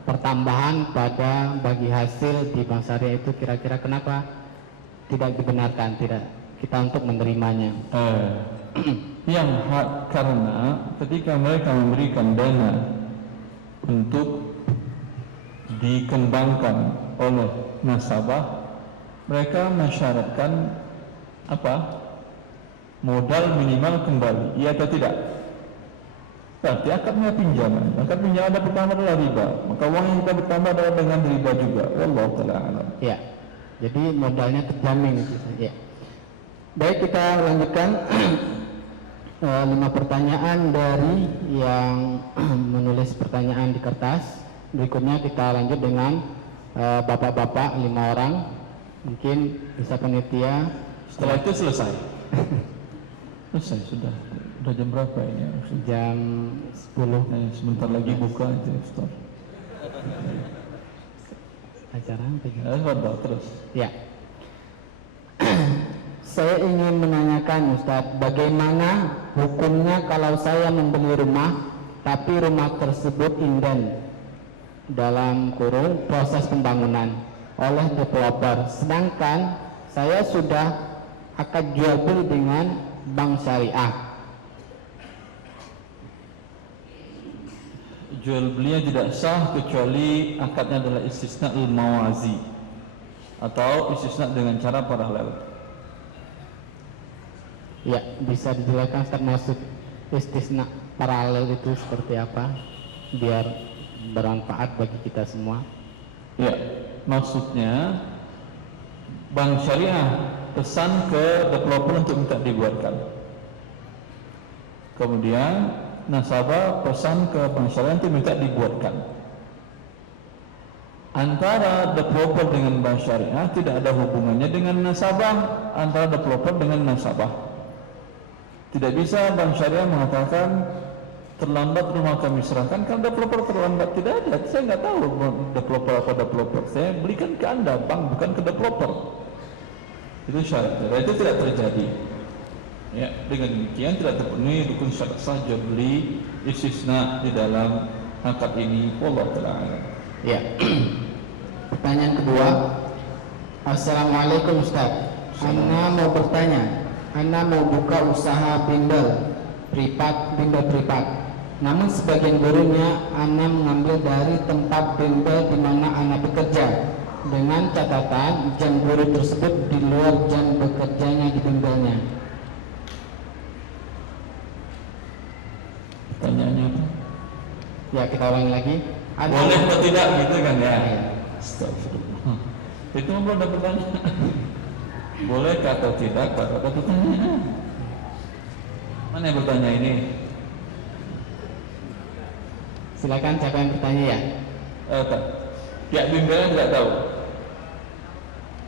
Pertambahan pada bagi hasil di bank syariah itu kira-kira kenapa tidak dibenarkan? Tidak kita untuk menerimanya? Karena ketika mereka memberikan dana untuk dikembangkan oleh nasabah, mereka mensyaratkan apa? Modal minimal kembali, iya atau tidak? Berarti akadnya pinjaman. Akad pinjaman ada pertama adalah riba, maka uang yang kita bertambah adalah dengan riba juga. Wallahu ta'ala alam. Ya, jadi modalnya terjamin gitu. Ya. Baik, kita lanjutkan 5 pertanyaan dari yang menulis pertanyaan di kertas. Berikutnya kita lanjut dengan bapak-bapak 5 orang. Mungkin bisa panitia. Setelah itu selesai. Selesai sudah jam berapa ini? Jam 10. Sebentar lagi buka itu Ustaz. Acara apa? Terus. Ya. Saya ingin menanyakan, Ustaz, bagaimana hukumnya kalau saya membeli rumah tapi rumah tersebut inden dalam kurung proses pembangunan oleh developer, sedangkan saya sudah akan jual beli dengan bank syariah. Jual belinya tidak sah kecuali akadnya adalah istisna al-mawazi atau istisna dengan cara paralel. Ya, bisa dijelaskan termasuk istisna paralel itu seperti apa biar bermanfaat bagi kita semua? Ya, maksudnya bank syariah pesan ke developer untuk minta dibuatkan. Kemudian nasabah pesan ke bank syariah untuk minta dibuatkan. Antara developer dengan bank syariah tidak ada hubungannya dengan nasabah, antara developer dengan nasabah. Tidak bisa bank syariah mengatakan terlambat rumah kami serahkan kan developer terlambat. Tidak ada, saya nggak tahu developer apa developer. Saya belikan ke Anda, bank, bukan ke developer. Itu syarat. Itu tidak terjadi. Ya, dengan demikian tidak terpenuhi rukun syarat sah jual beli istisna di dalam akad ini. Wallahu ta'ala. Ya. Pertanyaan kedua. Assalamualaikum Ustaz. Ana mau bertanya. Ana mau buka usaha bimbel privat. Namun sebagian gurunya Ana mengambil dari tempat bimbel di mana Ana bekerja, dengan catatan jam guru tersebut di luar jam bekerjanya di bimbelnya. Pertanyaannya apa? Ya, kita ulangi lagi. Boleh atau tidak gitu kan ya? Astagfirullah. Itu belum ada pertanyaan. Boleh atau tidak? Kata pertanyaan. Mana yang bertanya ini? Silakan siapa yang bertanya ya. Pihak bimbelnya tidak tahu.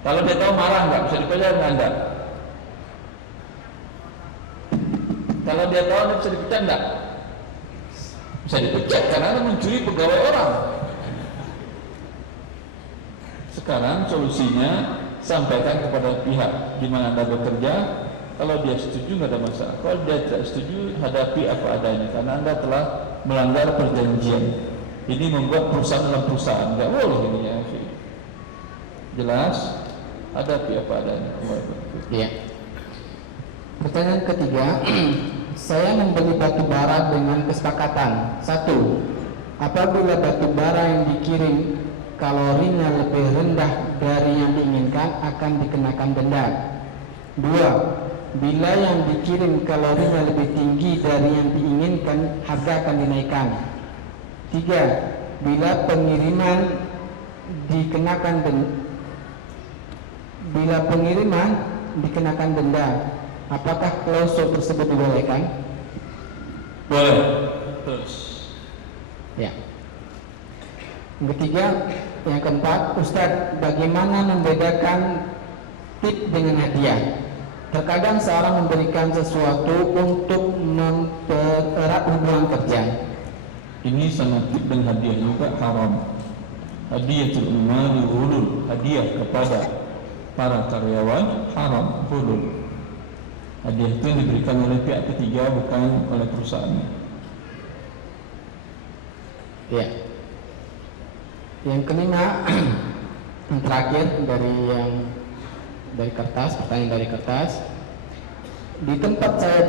Kalau dia tahu marah nggak? Bisa dipecat nggak Anda? Kalau dia tahu Anda bisa dipecat nggak? Bisa dipecat karena Anda mencuri pegawai orang. Sekarang solusinya sampaikan kepada pihak di mana Anda bekerja. Kalau dia setuju nggak ada masalah. Kalau dia tidak setuju, hadapi apa adanya karena Anda telah melanggar perjanjian. Ini membuat perusahaan dalam perusahaan, nggak boleh ini ya. Jelas, hadapi apa adanya. Iya. Pertanyaan ketiga, saya membeli batu bara dengan kesepakatan. 1. Apabila batu bara yang dikirim kalorinya lebih rendah dari yang diinginkan akan dikenakan denda. 2. Bila yang dikirim kalorinya lebih tinggi dari yang diinginkan, harga akan dinaikkan. 3. Bila pengiriman dikenakan denda, apakah klausul tersebut dibolehkan? Boleh. Terus. Ya. Yang ketiga, yang keempat, Ustadz, bagaimana membedakan tip dengan hadiah? Terkadang seorang memberikan sesuatu untuk mempererat hubungan kerja. Ini sama tip dan hadiah juga haram. Hadiatul mali hulul, hadiah kepada para karyawan haram, hulul. Hadiah itu diberikan oleh pihak ketiga, bukan oleh perusahaan. Ya. Yang kelima, yang terakhir dari kertas, pertanyaan dari kertas. Di tempat saya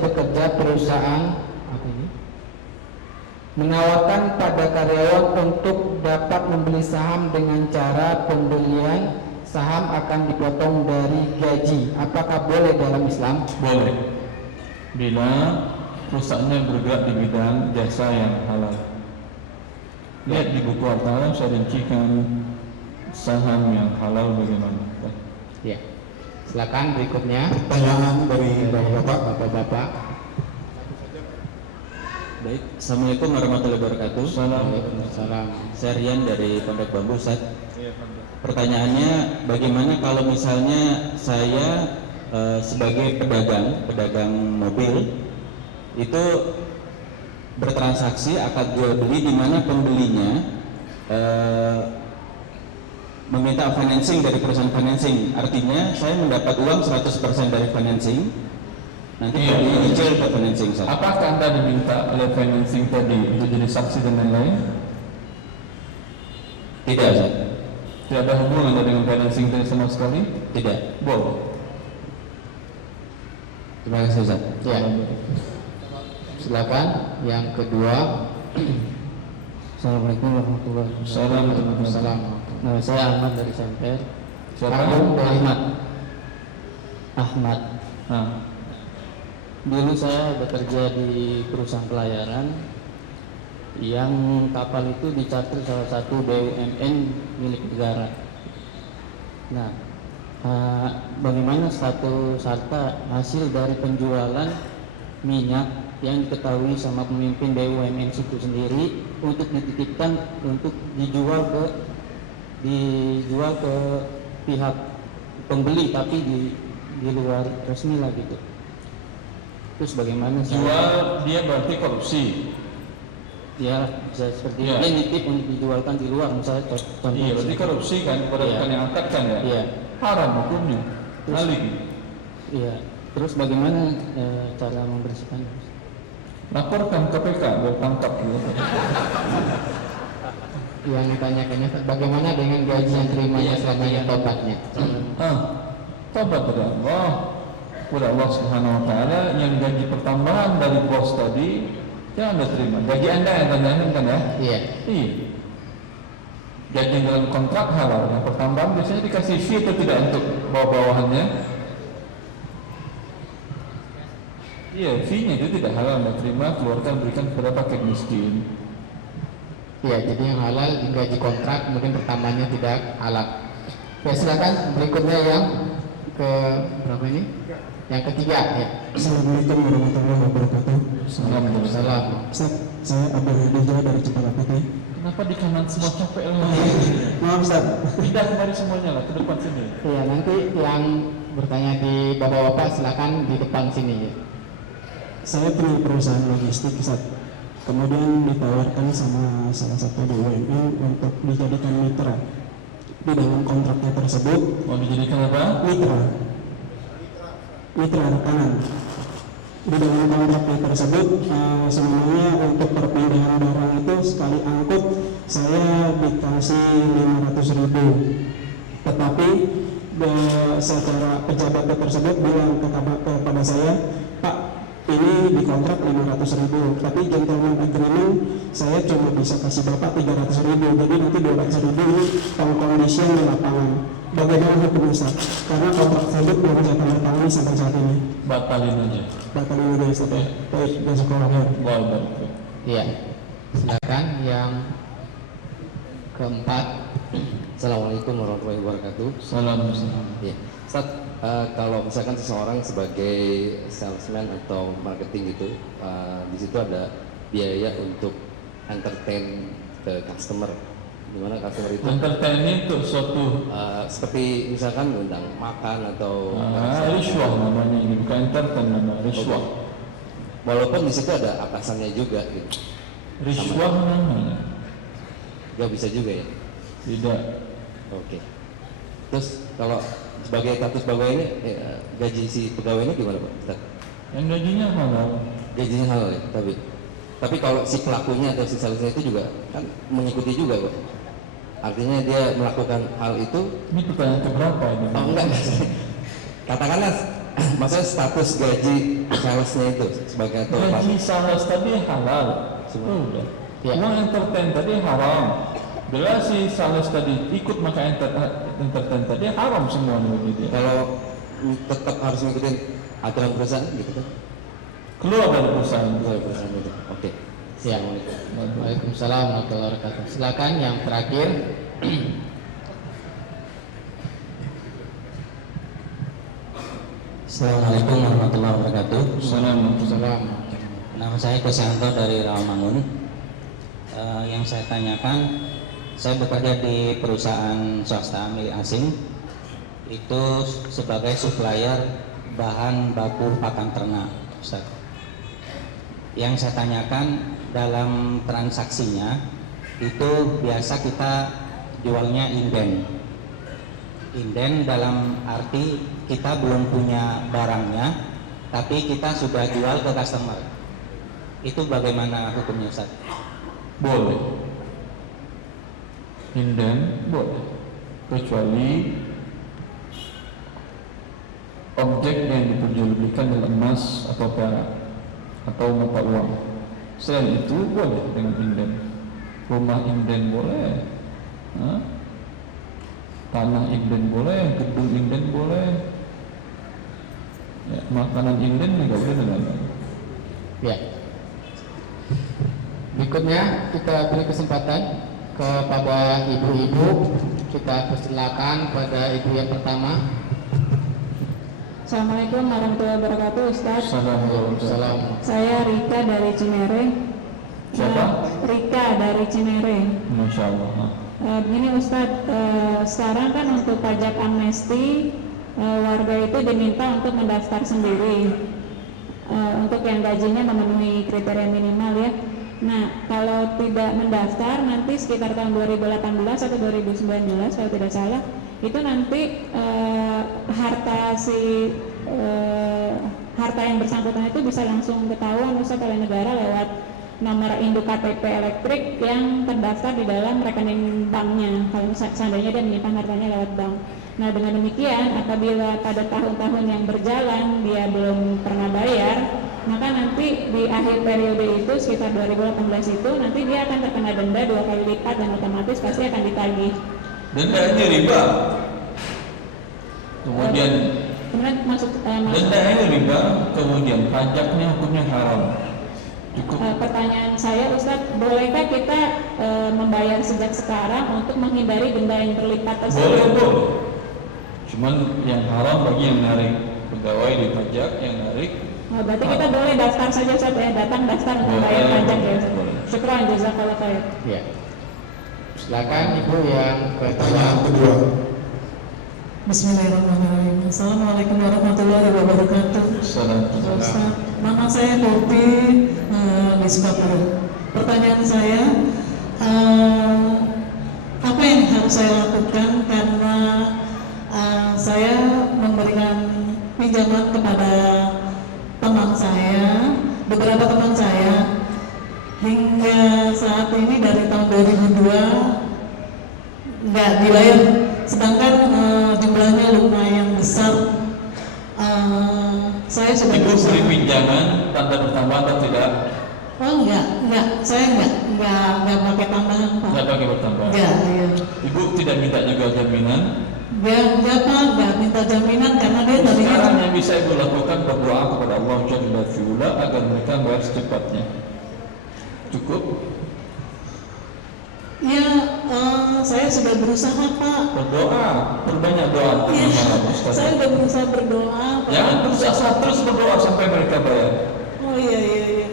bekerja, perusahaan menawarkan pada karyawan untuk dapat membeli saham dengan cara pembelian saham akan dipotong dari gaji. Apakah boleh dalam Islam? Boleh. Bila perusahaannya bergerak di bidang jasa yang halal. Lihat di buku harta saya rincikan saham yang halal bagaimana. Ya. Silakan berikutnya. Pertanyaan dari Bapak-bapak. Baik, Assalamualaikum warahmatullahi wabarakatuh. Waalaikumsalam. Saya Rian dari Pondok Bambu, Ustaz. Pertanyaannya, bagaimana kalau misalnya saya sebagai pedagang mobil itu bertransaksi akad jual beli di mana pembelinya meminta financing dari perusahaan financing, artinya saya mendapat uang 100% dari financing, nanti dicicil ke financing. Apakah Anda diminta oleh financing tadi untuk jadi saksi dan lain-lain? Tidak, Ustaz. Tidak ada hubungan dengan financing tadi sama sekali? Tidak. Boleh. Terima kasih, Ustaz. Ya. Silakan yang kedua. Assalamualaikum warahmatullahi wabarakatuh. Waalaikumsalam. Nah, saya Ahmad dari Semper. Siapa? Ahmad. Nah. Dulu saya bekerja di perusahaan pelayaran yang kapal itu dicharter salah satu BUMN milik negara. Nah, bagaimana satu sarta hasil dari penjualan minyak yang diketahui sama pemimpin BUMN itu sendiri untuk dititipkan untuk dijual ke pihak pembeli tapi di luar resmi lah gitu. Terus bagaimana jual dia berarti korupsi? Ya bisa seperti dia nitip untuk dijualkan di luar misalnya contoh. Iya berarti korupsi kan kepada rekan yang angkat kan ya? Iya. Haram hukumnya. Maling. Iya. Terus bagaimana cara membersihkan? Laporkan KPK buat tangkap gitu. Yang ditanyakannya bagaimana dengan gaji yang terimanya selama ini tobatnya? Tobat kepada Allah Subhanahu Wa Taala. Yang gaji pertambahan dari bos tadi jangan diterima. Gaji Anda yang tanyakan kan ya? Iya. Gaji dalam kontrak halal. Yang pertambahan biasanya dikasih fee atau tidak untuk bawah-bawahannya? Iya, fee-nya itu tidak halal, Anda terima, keluarkan, berikan kepada paket miskin. Iya, jadi yang halal di gaji kontrak, kemudian pertamanya tidak halal. Ya silakan berikutnya yang ke berapa ini? Yang ketiga ya. Assalamualaikum warahmatullahi wabarakatuh. Assalamualaikum. Saya Abdul Hadi dari Jepara Putih. Kenapa di kanan semua capek lah? Maaf Ustaz. Pindah kembali semuanya lah ke depan sini. Iya, nanti yang bertanya di bapak-bapak silakan di depan sini ya. Saya punya perusahaan logistik Ustaz. Kemudian ditawarkan sama salah satu BUMN untuk dijadikan mitra. Di dalam kontraknya tersebut mau dijadikan apa? Mitra rekanan. Di dalam kontraknya tersebut sebenarnya untuk perpindahan barang itu sekali angkut saya dikasih 500.000. Tetapi secara pejabat tersebut bilang kepada saya, Pak, ini dikontrak 500.000, tapi gentleman agreement saya cuma bisa kasih Bapak 300.000, jadi nanti 200.000 ini condition di lapangan. Bagaimana hukum Ustaz? Karena kontrak tersebut belum saya tanda tangani sampai saat ini. Batalin aja Ustaz. Baik, jazakallahu khair. Iya. Silakan yang keempat. Assalamualaikum warahmatullahi wabarakatuh. Assalamualaikum. Ya. Ustaz, kalau misalkan seseorang sebagai salesman atau marketing gitu, di situ ada biaya untuk entertain ke customer. Dimana customer itu entertain itu suatu seperti misalkan undang makan atau riswah namanya, ini bukan entertain, namanya riswah. Walaupun di situ ada atasannya juga gitu. Riswah namanya. Gak bisa juga ya? Tidak. Oke. Terus kalau sebagai status pegawai ini gaji si pegawai ini gimana Pak Ustaz? Yang gajinya halal. Gajinya halal ya, tapi kalau si pelakunya atau si salesnya itu juga kan mengikuti juga Pak. Artinya dia melakukan hal itu. Ini pertanyaan keberapa ini? Oh enggak. Katakanlah maksudnya status gaji salesnya itu sebagai atau gaji sales tadi halal. Udah. Uang entertain tadi haram. Bila si sales tadi ikut maka entertain tadi haram semuanya begitu. Kalau tetap harus ngikutin aturan perusahaan gitu kan? Keluar dari perusahaan. Itu. Oke. Ya. Waalaikumsalam warahmatullahi wabarakatuh. Silakan yang terakhir. Assalamualaikum warahmatullahi wabarakatuh. Assalamualaikum. Nama saya Kosanto dari Rawamangun. Yang saya tanyakan, saya bekerja di perusahaan swasta milik asing, itu sebagai supplier bahan baku pakan ternak, Ustaz. Yang saya tanyakan, dalam transaksinya itu biasa kita jualnya inden. Inden dalam arti kita belum punya barangnya, tapi kita sudah jual ke customer. Itu bagaimana hukumnya, Ustaz? Boleh. Inden boleh, kecuali objek yang diperjualbelikan dalam emas atau perak atau mata uang. Selain itu boleh dengan inden. Rumah inden boleh, tanah inden boleh, gedung inden boleh, ya, makanan inden juga boleh dengan. Ya. Berikutnya kita beri kesempatan kepada ibu-ibu. Kita persilakan pada ibu yang pertama. Assalamualaikum warahmatullahi wabarakatuh, Ustaz. Assalamualaikum. Saya Rika dari Cinere. Siapa? Rika dari Cinere. Masya Allah. Begini Ustaz, sekarang kan untuk pajak amnesti warga itu diminta untuk mendaftar sendiri untuk yang gajinya memenuhi kriteria minimal ya. Nah, kalau tidak mendaftar nanti sekitar tahun 2018 atau 2019 kalau tidak salah, itu nanti harta yang bersangkutan itu bisa langsung ketahuan Ustaz oleh negara lewat nomor induk KTP elektrik yang terdaftar di dalam rekening banknya kalau seandainya dia menyimpan hartanya lewat bank. Nah, dengan demikian apabila pada tahun-tahun yang berjalan dia belum pernah bayar, maka nanti di akhir periode itu sekitar 2018 itu nanti dia akan terkena denda 2 kali lipat dan otomatis pasti akan ditagih. Dendanya riba. Kemudian dendanya riba, kemudian pajaknya hukumnya haram. Cukup. Pertanyaan saya Ustaz, bolehkah kita membayar sejak sekarang untuk menghindari denda yang berlipat tersebut? Boleh. Cuman yang haram bagi yang narik, pegawai di pajak yang narik. Berarti kita boleh daftar saja Ustaz ya, datang daftar untuk bayar pajak ya Ustaz. Syukran, jazakallah khair. Ya. Silakan ibu yang kedua. Bismillahirrahmanirrahim. Assalamualaikum warahmatullahi wabarakatuh. Assalamualaikum. Nama saya Lupi di Sukabumi. Pertanyaan saya, apa yang harus saya lakukan karena saya memberikan pinjaman kepada teman saya, beberapa teman saya, hingga saat ini dari tahun 2002 nggak dibayar, sedangkan jumlahnya lumayan besar. Saya sudah beri pinjaman tanda bertambah atau tidak? Oh enggak, saya enggak pakai tambahan Pak. Enggak pakai bertambah. Iya. Ibu tidak minta juga jaminan? Enggak Pak, enggak minta jaminan karena dia dari sekarang yang bisa ibu lakukan berdoa kepada Allah Jalla fi'ula agar mereka bayar secepatnya. Cukup? Ya, saya sudah berusaha Pak. Berdoa, perbanyak doa. Ya, saya sudah berusaha berdoa Pak. Jangan berusaha terus berdoa sampai mereka bayar. Oh iya.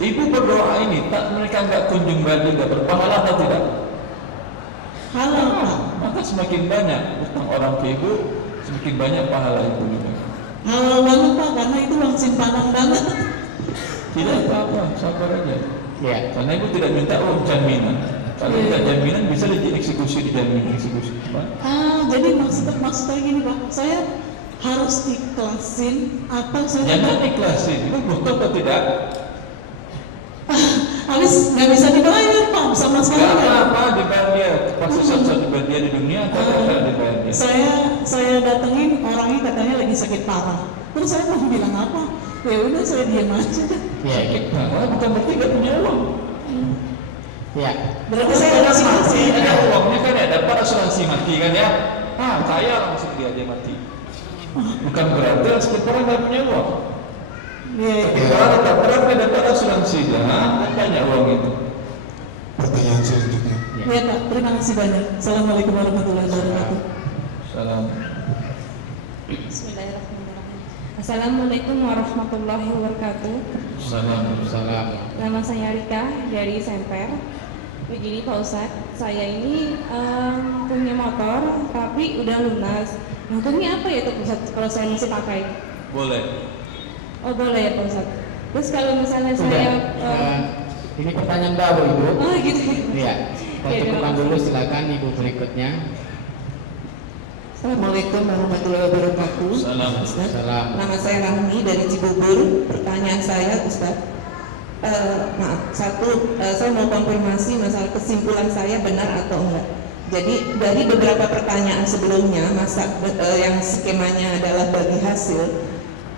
Ibu berdoa ini, tak mereka enggak kunjung bayar juga, berpahala atau tidak? Halal Pak. Maka semakin banyak utang orang ke ibu, semakin banyak pahala ibu juga. Halal banget Pak, karena itu uang simpanan banget. Tidak apa-apa, sabar aja. Ya. Karena ibu tidak minta uang jaminan. Kalau minta jaminan bisa dieksekusi, dijamin eksekusi. Jadi maksudnya gini Pak, saya harus ikhlasin atau saya jangan ikhlasin, ibu butuh atau tidak? Habis nggak bisa dibayar Pak, sama sekali. Gak apa-apa, dibayar dia. Pasti susah dibayar dia di dunia atau dibayar dia. Saya datengin orangnya katanya lagi sakit parah. Terus saya mau bilang apa? Ya udah saya diam aja. Sakit parah bukan berarti gak punya uang. Ya. Berarti saya ada asuransi. Ada uangnya kan ya, dapat asuransi mati kan ya. Kaya langsung dia mati. Bukan berarti sakit parah gak punya uang. Sakit parah tak pernah dapat asuransi, jangan banyak uang itu. Pertanyaan selanjutnya. Ya Pak, terima kasih banyak. Assalamualaikum warahmatullahi wabarakatuh. Salam. Bismillahirrahmanirrahim. Assalamualaikum warahmatullahi wabarakatuh. Salam. Nama saya Rika dari Semper. Begini Pak Ustadz, saya ini punya motor tapi udah lunas. Hukumnya apa ya Pak Ustadz kalau saya masih pakai? Boleh. Oh boleh ya Pak Ustadz. Terus kalau misalnya saya ini pertanyaan baru Ibu. Oh gitu. Iya. Kita cukupkan dulu, silakan Ibu berikutnya. Assalamualaikum warahmatullahi wabarakatuh. Salam. Nama saya Rahmi dari Cibubur. Pertanyaan saya Ustaz, saya mau konfirmasi masalah kesimpulan saya benar atau enggak. Jadi dari beberapa pertanyaan sebelumnya, yang skemanya adalah bagi hasil,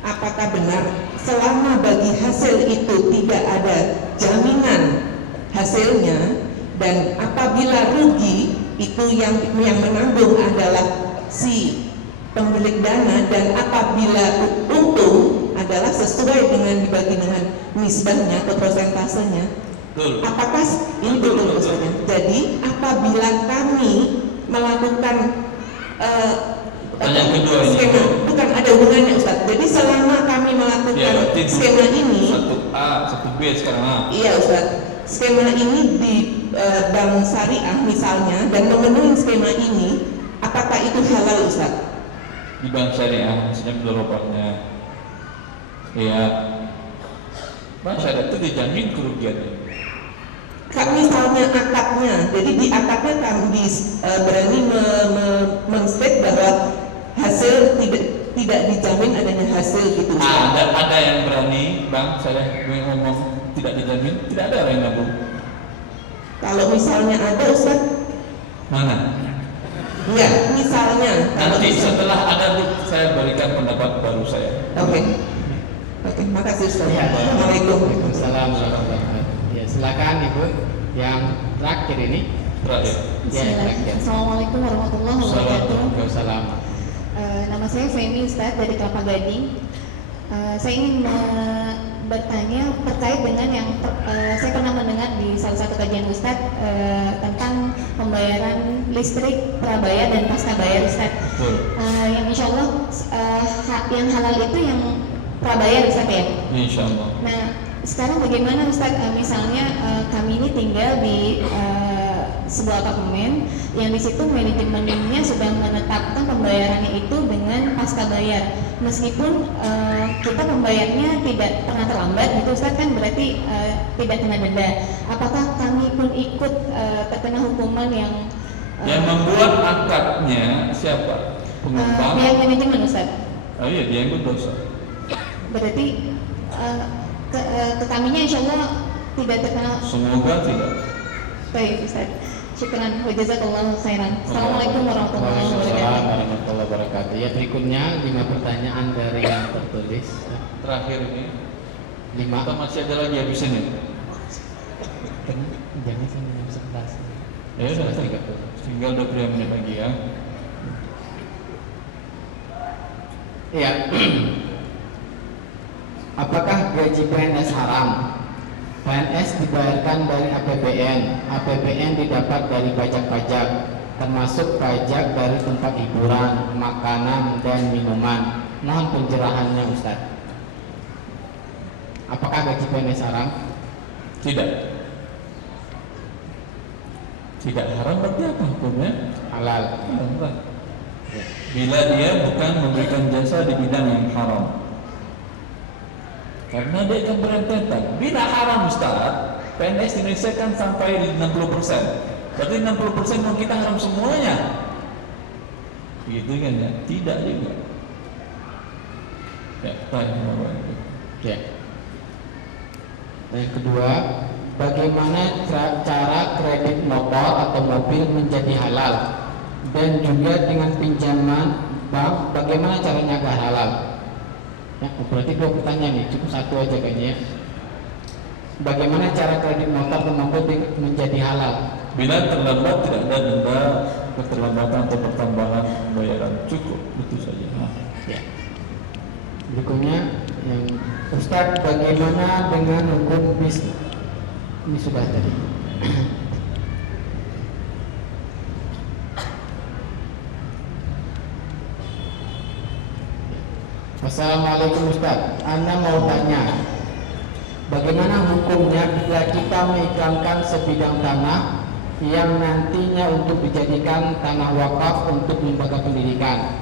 apakah benar selama bagi hasil itu tidak ada jaminan hasilnya, dan apabila rugi itu yang menanggung adalah si pemilik dana, dan apabila untung adalah sesuai dengan dibagi dengan nisbahnya atau persentasenya. Apakah ini betul Ustaz? Jadi apabila kami melakukan skema, bukan ada hubungannya Ustaz. Jadi selama kami melakukan skema ini, 1A, 1B sekarang. Iya Ustaz. Skema ini di bank syariah misalnya dan memenuhi skema ini, apakah itu halal Ustaz? Di bank syariah, misalnya berobatnya, ya bank syariah itu dijamin kerugiannya. Misalnya akadnya, jadi di akadnya kami berani menstate bahwa hasil tidak dijamin adanya hasil gitu. Ada yang berani bank syariah ngomong tidak dijamin, tidak ada orang yang nabung. Kalau misalnya ada Ustaz, mana? Ya, misalnya. Nanti setelah ada saya berikan pendapat baru saya. Oke, makasih Ustaz. Ya, Assalamualaikum. Waalaikumsalam warahmatullahi wabarakatuh. Ya, silakan Ibu yang terakhir ini. Terakhir. Ya, terakhir. Assalamualaikum warahmatullahi wabarakatuh. Waalaikumsalam. Nama saya Femi Ustaz dari Kelapa Gading. Saya ingin bertanya terkait dengan yang saya pernah mendengar di salah satu kajian Ustaz tentang pembayaran listrik prabayar dan pasca bayar Ustaz. Yang insya Allah yang halal itu yang prabayar Ustaz ya? Insya Allah. Nah sekarang bagaimana Ustaz, misalnya kami ini tinggal di sebuah apartemen yang di situ manajemennya sudah menetapkan pembayarannya itu dengan pasca bayar, meskipun kita pembayarnya tidak pernah terlambat gitu Ustaz, kan berarti tidak kena denda. Apakah kami pun ikut terkena hukuman yang membuat akadnya siapa? Pengembang? Pihak manajemen Ustaz. Oh iya, dia yang berdosa. Berarti ke kaminya insya Allah tidak terkena. Semoga tidak. Baik Ustaz. Syukran wa jazakallahu khairan. Assalamualaikum warahmatullahi wabarakatuh. Ya, berikutnya 5 pertanyaan dari yang tertulis. Terakhir ini 5. Atau masih ada lagi habisnya? Jamnya sampai jam 11. Ya sudah, tinggal 20 menit lagi ya. Iya. Apakah gaji PNS haram? PNS dibayarkan dari APBN. APBN didapat dari pajak-pajak, termasuk pajak dari tempat hiburan, makanan, dan minuman. Mohon pencerahannya Ustaz. Apakah gaji PNS haram? Tidak. Tidak haram berarti apa hukumnya? Halal. Halal. Bila dia bukan memberikan jasa di bidang yang haram, karena dia akan berentetan. Bila haram Ustaz, PNS di Indonesia kan sampai 60%. Berarti 60% mau kita haram semuanya. Begitu kan ya? Tidak juga. Ya, ya. Yang kedua, bagaimana cara kredit motor atau mobil menjadi halal? Dan juga dengan pinjaman bank, bagaimana caranya agar halal? Ya, berarti 2 pertanyaan nih, cukup 1 aja kayaknya. Bagaimana cara kredit motor atau mobil menjadi halal? Bila terlambat tidak ada denda keterlambatan atau pertambahan pembayaran, cukup, itu saja. Ya. Berikutnya yang Ustaz, bagaimana dengan hukum bisnis? Ini sudah tadi. Assalamualaikum Ustaz, Anda mau tanya, bagaimana hukumnya bila kita mengikrarkan sebidang tanah yang nantinya untuk dijadikan tanah wakaf untuk lembaga pendidikan.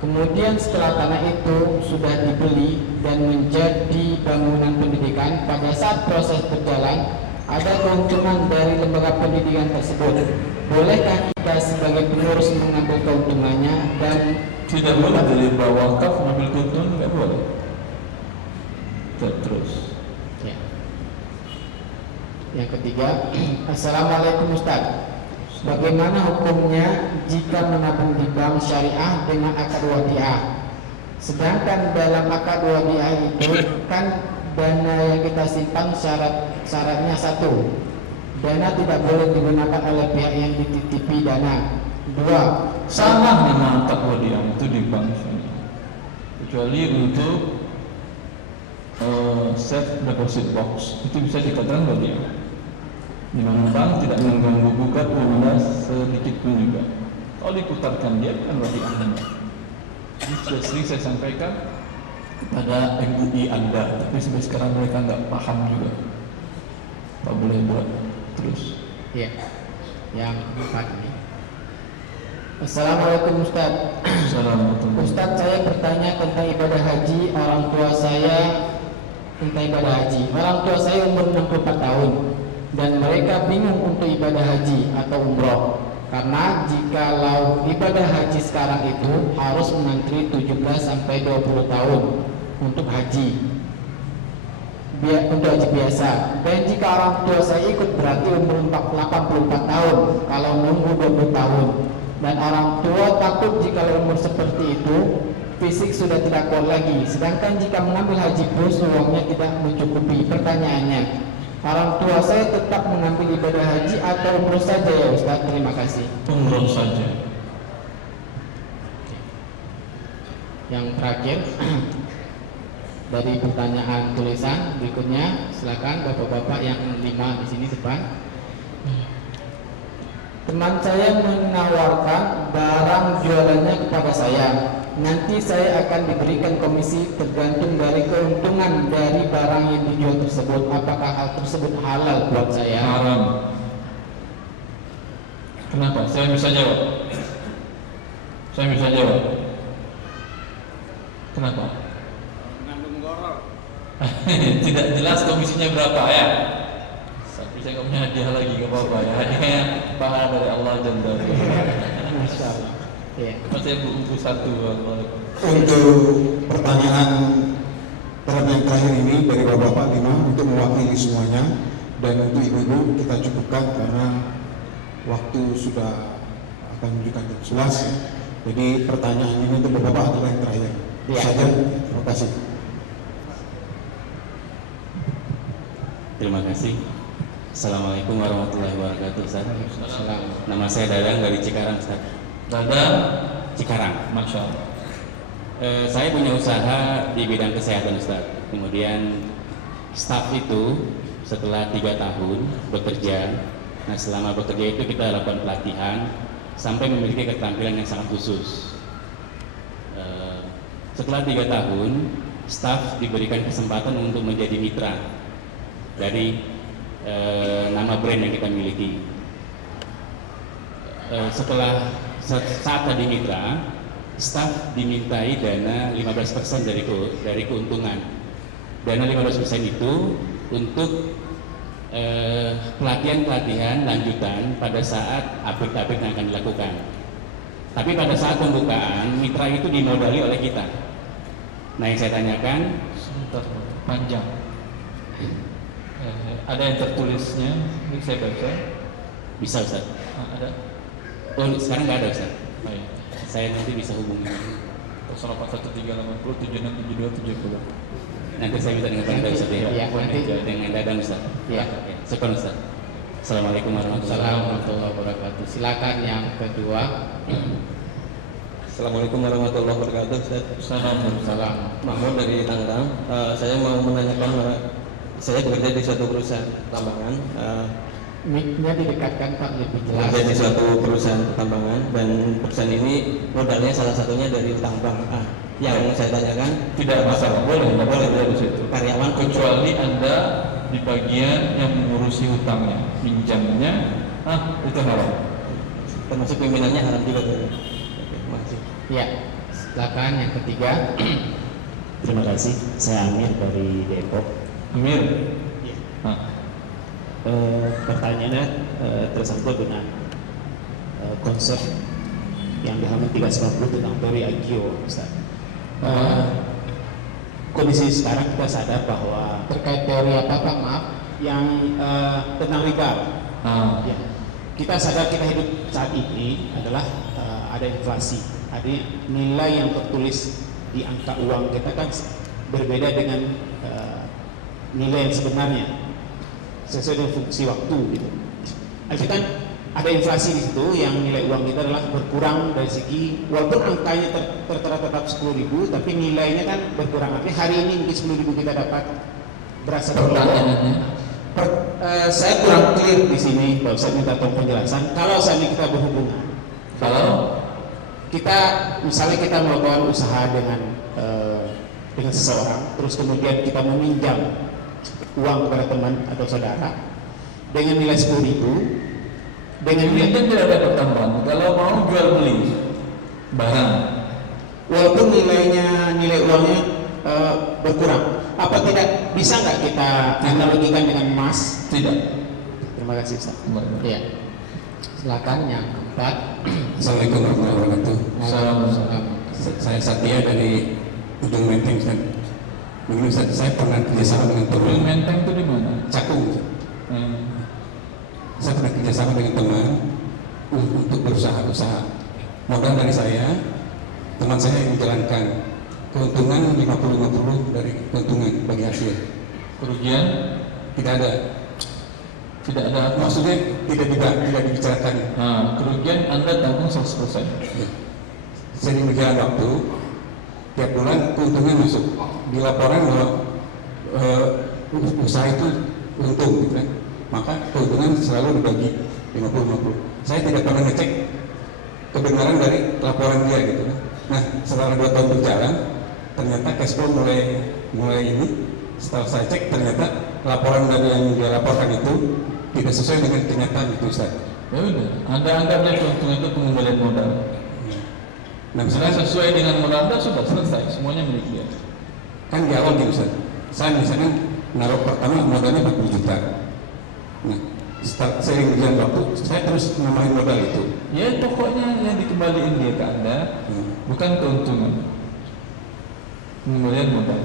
Kemudian setelah tanah itu sudah dibeli dan menjadi bangunan pendidikan, pada saat proses berjalan ada keuntungan dari lembaga pendidikan tersebut. Bolehkah kita sebagai pengurus mengambil keuntungannya dan tidak boleh dari bawah wakaf mengambil keuntungan, tidak boleh. Terus. Ya. Yang ketiga, Assalamualaikum Ustaz. Bagaimana hukumnya jika menabung di bank syariah dengan akad wadiah? Sedangkan dalam akad wadiah itu kan dana yang kita simpan syaratnya 1, Dana tidak boleh digunakan oleh pihak yang dititipi dana. 2. Salah nama akad wadiah itu di bank syariah, kecuali untuk safe deposit box itu bisa dikatakan wadiah. Di mana bank tidak mengganggu gugat Anda sedikit pun juga. Kalau diputarkan dia kan wadiah Anda. Ini sudah sering saya sampaikan kepada MUI Anda, tapi sampai sekarang mereka nggak paham juga. Pak boleh buat terus. Iya. Yang 4 ini. Assalamualaikum Ustaz. Assalamualaikum. Ustaz, saya bertanya tentang ibadah haji. Orang tua saya tentang ibadah haji. Orang tua saya umur 64 tahun dan mereka bingung untuk ibadah haji atau umroh. Karena jikalau ibadah haji sekarang itu harus mengantri 17 sampai 20 tahun untuk haji. Untuk haji biasa. Dan jika orang tua saya ikut berarti umur 84 tahun kalau nunggu 20 tahun. Dan orang tua takut jika umur seperti itu fisik sudah tidak kuat lagi. Sedangkan jika mengambil haji plus uangnya tidak mencukupi. Pertanyaannya, orang tua saya tetap mengambil ibadah haji atau umroh saja ya Ustaz? Terima kasih. Umroh saja. Yang terakhir dari pertanyaan tulisan berikutnya, silakan bapak-bapak yang 5 di sini depan. Teman saya menawarkan barang jualannya kepada saya. Nanti saya akan diberikan komisi tergantung dari keuntungan dari barang yang dijual tersebut. Apakah hal tersebut halal buat saya? Haram. Kenapa? Saya bisa jawab. Kenapa? Mengandung goror. Tidak jelas komisinya berapa ya. Tapi saya nggak punya hadiah lagi, nggak apa-apa ya. Hadiahnya pahala dari Allah Jalla wa'ala. Masya Allah. Ya. Saya buku 1. Untuk pertanyaan terhadap yang terakhir ini dari Bapak-Bapak 5 untuk mewakili semuanya, dan untuk ibu-ibu kita cukupkan karena waktu sudah akan menunjukkan jam 11. Jadi pertanyaan ini untuk Bapak adalah yang terakhir. Ya. Saja. Terima kasih. Terima kasih. Assalamualaikum warahmatullahi wabarakatuh Ustaz. Nama saya Dadang dari Cikarang Ustaz. Dadang Cikarang. Masya Allah. Saya punya usaha di bidang kesehatan Ustaz. Kemudian staf itu setelah 3 tahun bekerja, nah selama bekerja itu kita lakukan pelatihan sampai memiliki keterampilan yang sangat khusus. Setelah 3 tahun, staf diberikan kesempatan untuk menjadi mitra dari nama brand yang kita miliki. Setelah saat tadi mitra, staf dimintai dana 15% dari keuntungan. Dana 15% itu untuk pelatihan lanjutan pada saat upgrade yang akan dilakukan. Tapi pada saat pembukaan, mitra itu dimodali oleh kita. Nah, yang saya tanyakan, sebentar, panjang. Ada yang tertulisnya, ini saya baca. Bisa Ustaz? Ada? Oh, sekarang nggak ada Ustaz? Baik. Saya nanti bisa hubungi. 081380 Nanti saya minta dengan Pak Ustaz ya? Ya, nanti dengan Dadang Ustaz. Ya. Syukur Ustaz. Assalamualaikum warahmatullahi wabarakatuh. Silakan yang kedua. Assalamualaikum warahmatullahi wabarakatuh. Assalamualaikum. Mahmud dari Tangerang. Saya mau menanyakan, saya bekerja di suatu perusahaan tambangan. Mic-nya didekatkan Pak, lebih jelas. Bekerja di suatu perusahaan tambangan, dan perusahaan ini modalnya salah satunya dari utang bank. Yang saya tanyakan, tidak masalah, boleh dari situ. Karyawan kecuali Anda di bagian yang mengurusi hutangnya, pinjamnya, itu haram. Termasuk pimpinannya haram juga. Ya, silakan yang ketiga. Terima kasih. Saya Amir dari Depok. Amir. Ya. Pertanyaannya tersangkut dengan konsep yang di halaman 390 tentang teori Agio, Ustaz. Kondisi sekarang kita sadar bahwa terkait teori apa Pak? Maaf. Yang tentang riba. Ya. Kita sadar kita hidup saat ini adalah ada inflasi, ada nilai yang tertulis di angka uang kita kan berbeda dengan nilai yang sebenarnya. sesuai dengan fungsi waktu gitu. Artinya kan ada inflasi di situ yang nilai uang kita adalah berkurang dari segi walaupun angkanya tertera tetap 10.000 tapi nilainya kan berkurang. Artinya hari ini mungkin 10.000 kita dapat berasa pertanyaannya. Saya kurang clear di sini, kalau saya minta tolong penjelasan. Kalau saat ini kita berhubungan, kalau kita misalnya kita melakukan usaha dengan seseorang, terus kemudian kita meminjam uang kepada teman atau saudara dengan nilai 10.000. Dengan nilai kan tidak ada pertambahan. Kalau mau jual beli barang, walaupun nilai uangnya berkurang, apa tidak bisa nggak kita analogikan dengan emas? Tidak. Terima kasih Ustaz. Ya. Silakan yang keempat. Assalamualaikum warahmatullahi wabarakatuh. Waalaikumsalam. Saya Satya dari Ujung Menteng, Ustaz. Mungkin Ustaz, saya pernah kerjasama dengan teman. Ujung Menteng itu di mana? Cakung. Saya pernah kerjasama dengan teman untuk berusaha. Modal dari saya, teman saya yang menjalankan. Keuntungan 50-50 dari keuntungan bagi hasil. Kerugian? Tidak ada. Tidak ada apa? Maksudnya tidak dibicarakan. Nah, kerugian Anda tanggung 100%. Sering berjalan waktu, tiap bulan keuntungan masuk. Di laporan bahwa usaha itu untung, gitu kan? Maka keuntungan selalu dibagi 50-50. Saya tidak pernah ngecek kebenaran dari laporan dia, gitu kan? Nah, setelah 2 tahun berjalan, ternyata cash flow mulai ini. Setelah saya cek, ternyata laporan dari yang dia laporkan itu tidak sesuai dengan kenyataan itu, Ustaz. Ya udah, Anda anggapnya keuntungan itu pengembalian modal. Nah, misalnya sesuai dengan modal Anda sudah selesai, semuanya milik dia. Kan di awal gitu, Ustaz. Saya misalnya naruh pertama modalnya 40 juta. Nah, setelah sering berjalan waktu, saya terus nambahin modal itu. Ya pokoknya yang dikembaliin dia ke Anda bukan keuntungan, pengembalian modal.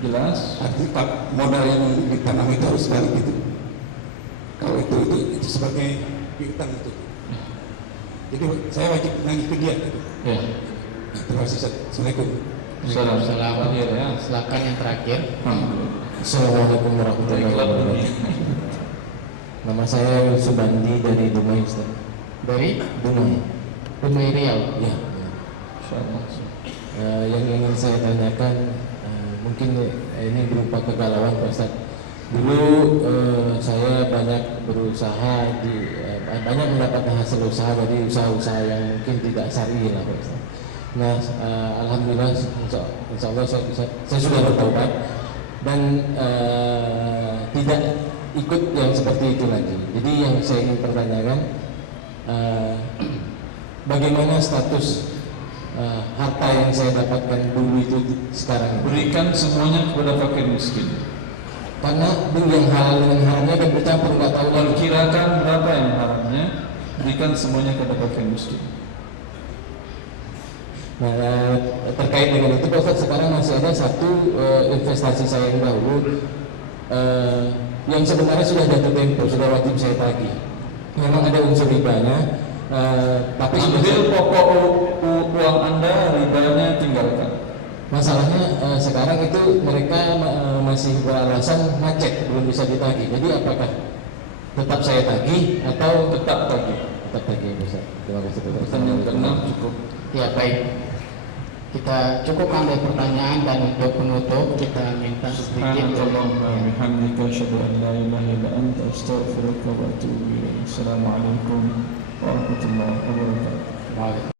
Jelas? Artinya modal yang ditanam itu harus balik gitu. Kalau itu sebagai piutang itu. Jadi saya wajib nagih ke dia gitu. Ya. Nah, terima kasih. Assalamualaikum. Assalamualaikum. Ya. Silakan yang terakhir. Assalamualaikum warahmatullahi wabarakatuh. Nama saya Subandi dari Dumai, Ustaz. Dari Dumai. Dumai Riau. Ya. Yang ingin saya tanyakan, mungkin ini berupa kegalauan, Pak Ustaz. Dulu saya banyak berusaha banyak mendapatkan hasil usaha dari usaha-usaha yang mungkin tidak syar'i lah, Pak Ustaz. Nah, alhamdulillah, insya Allah saya sudah bertobat dan tidak ikut yang seperti itu lagi. Jadi yang saya ingin pertanyakan, bagaimana status harta yang saya dapatkan dulu itu sekarang? Berikan semuanya kepada fakir miskin. Karena yang halal dengan haramnya kan bercampur, nggak tahu lagi. Kirakan berapa yang haramnya, berikan semuanya kepada fakir miskin. Nah, terkait dengan itu, Pak Ustaz, sekarang masih ada satu investasi saya yang dahulu yang sebenarnya sudah jatuh tempo, sudah wajib saya tagih. Memang ada unsur ribanya, tapi ambil pokok uang Anda, ribanya tinggalkan. Masalahnya sekarang itu mereka masih beralasan macet, belum bisa ditagih. Jadi apakah tetap saya tagih atau tetap tagih? Tetap tagih, Ustaz. Terima kasih. Pertanyaan ke-6 cukup. Ya baik. Kita cukup ambil pertanyaan dan untuk penutup kita minta sedikit. Alhamdulillah, asyhadu an la ilaha illa anta astaghfiruka wa atubu ilaik. Assalamualaikum warahmatullahi wabarakatuh.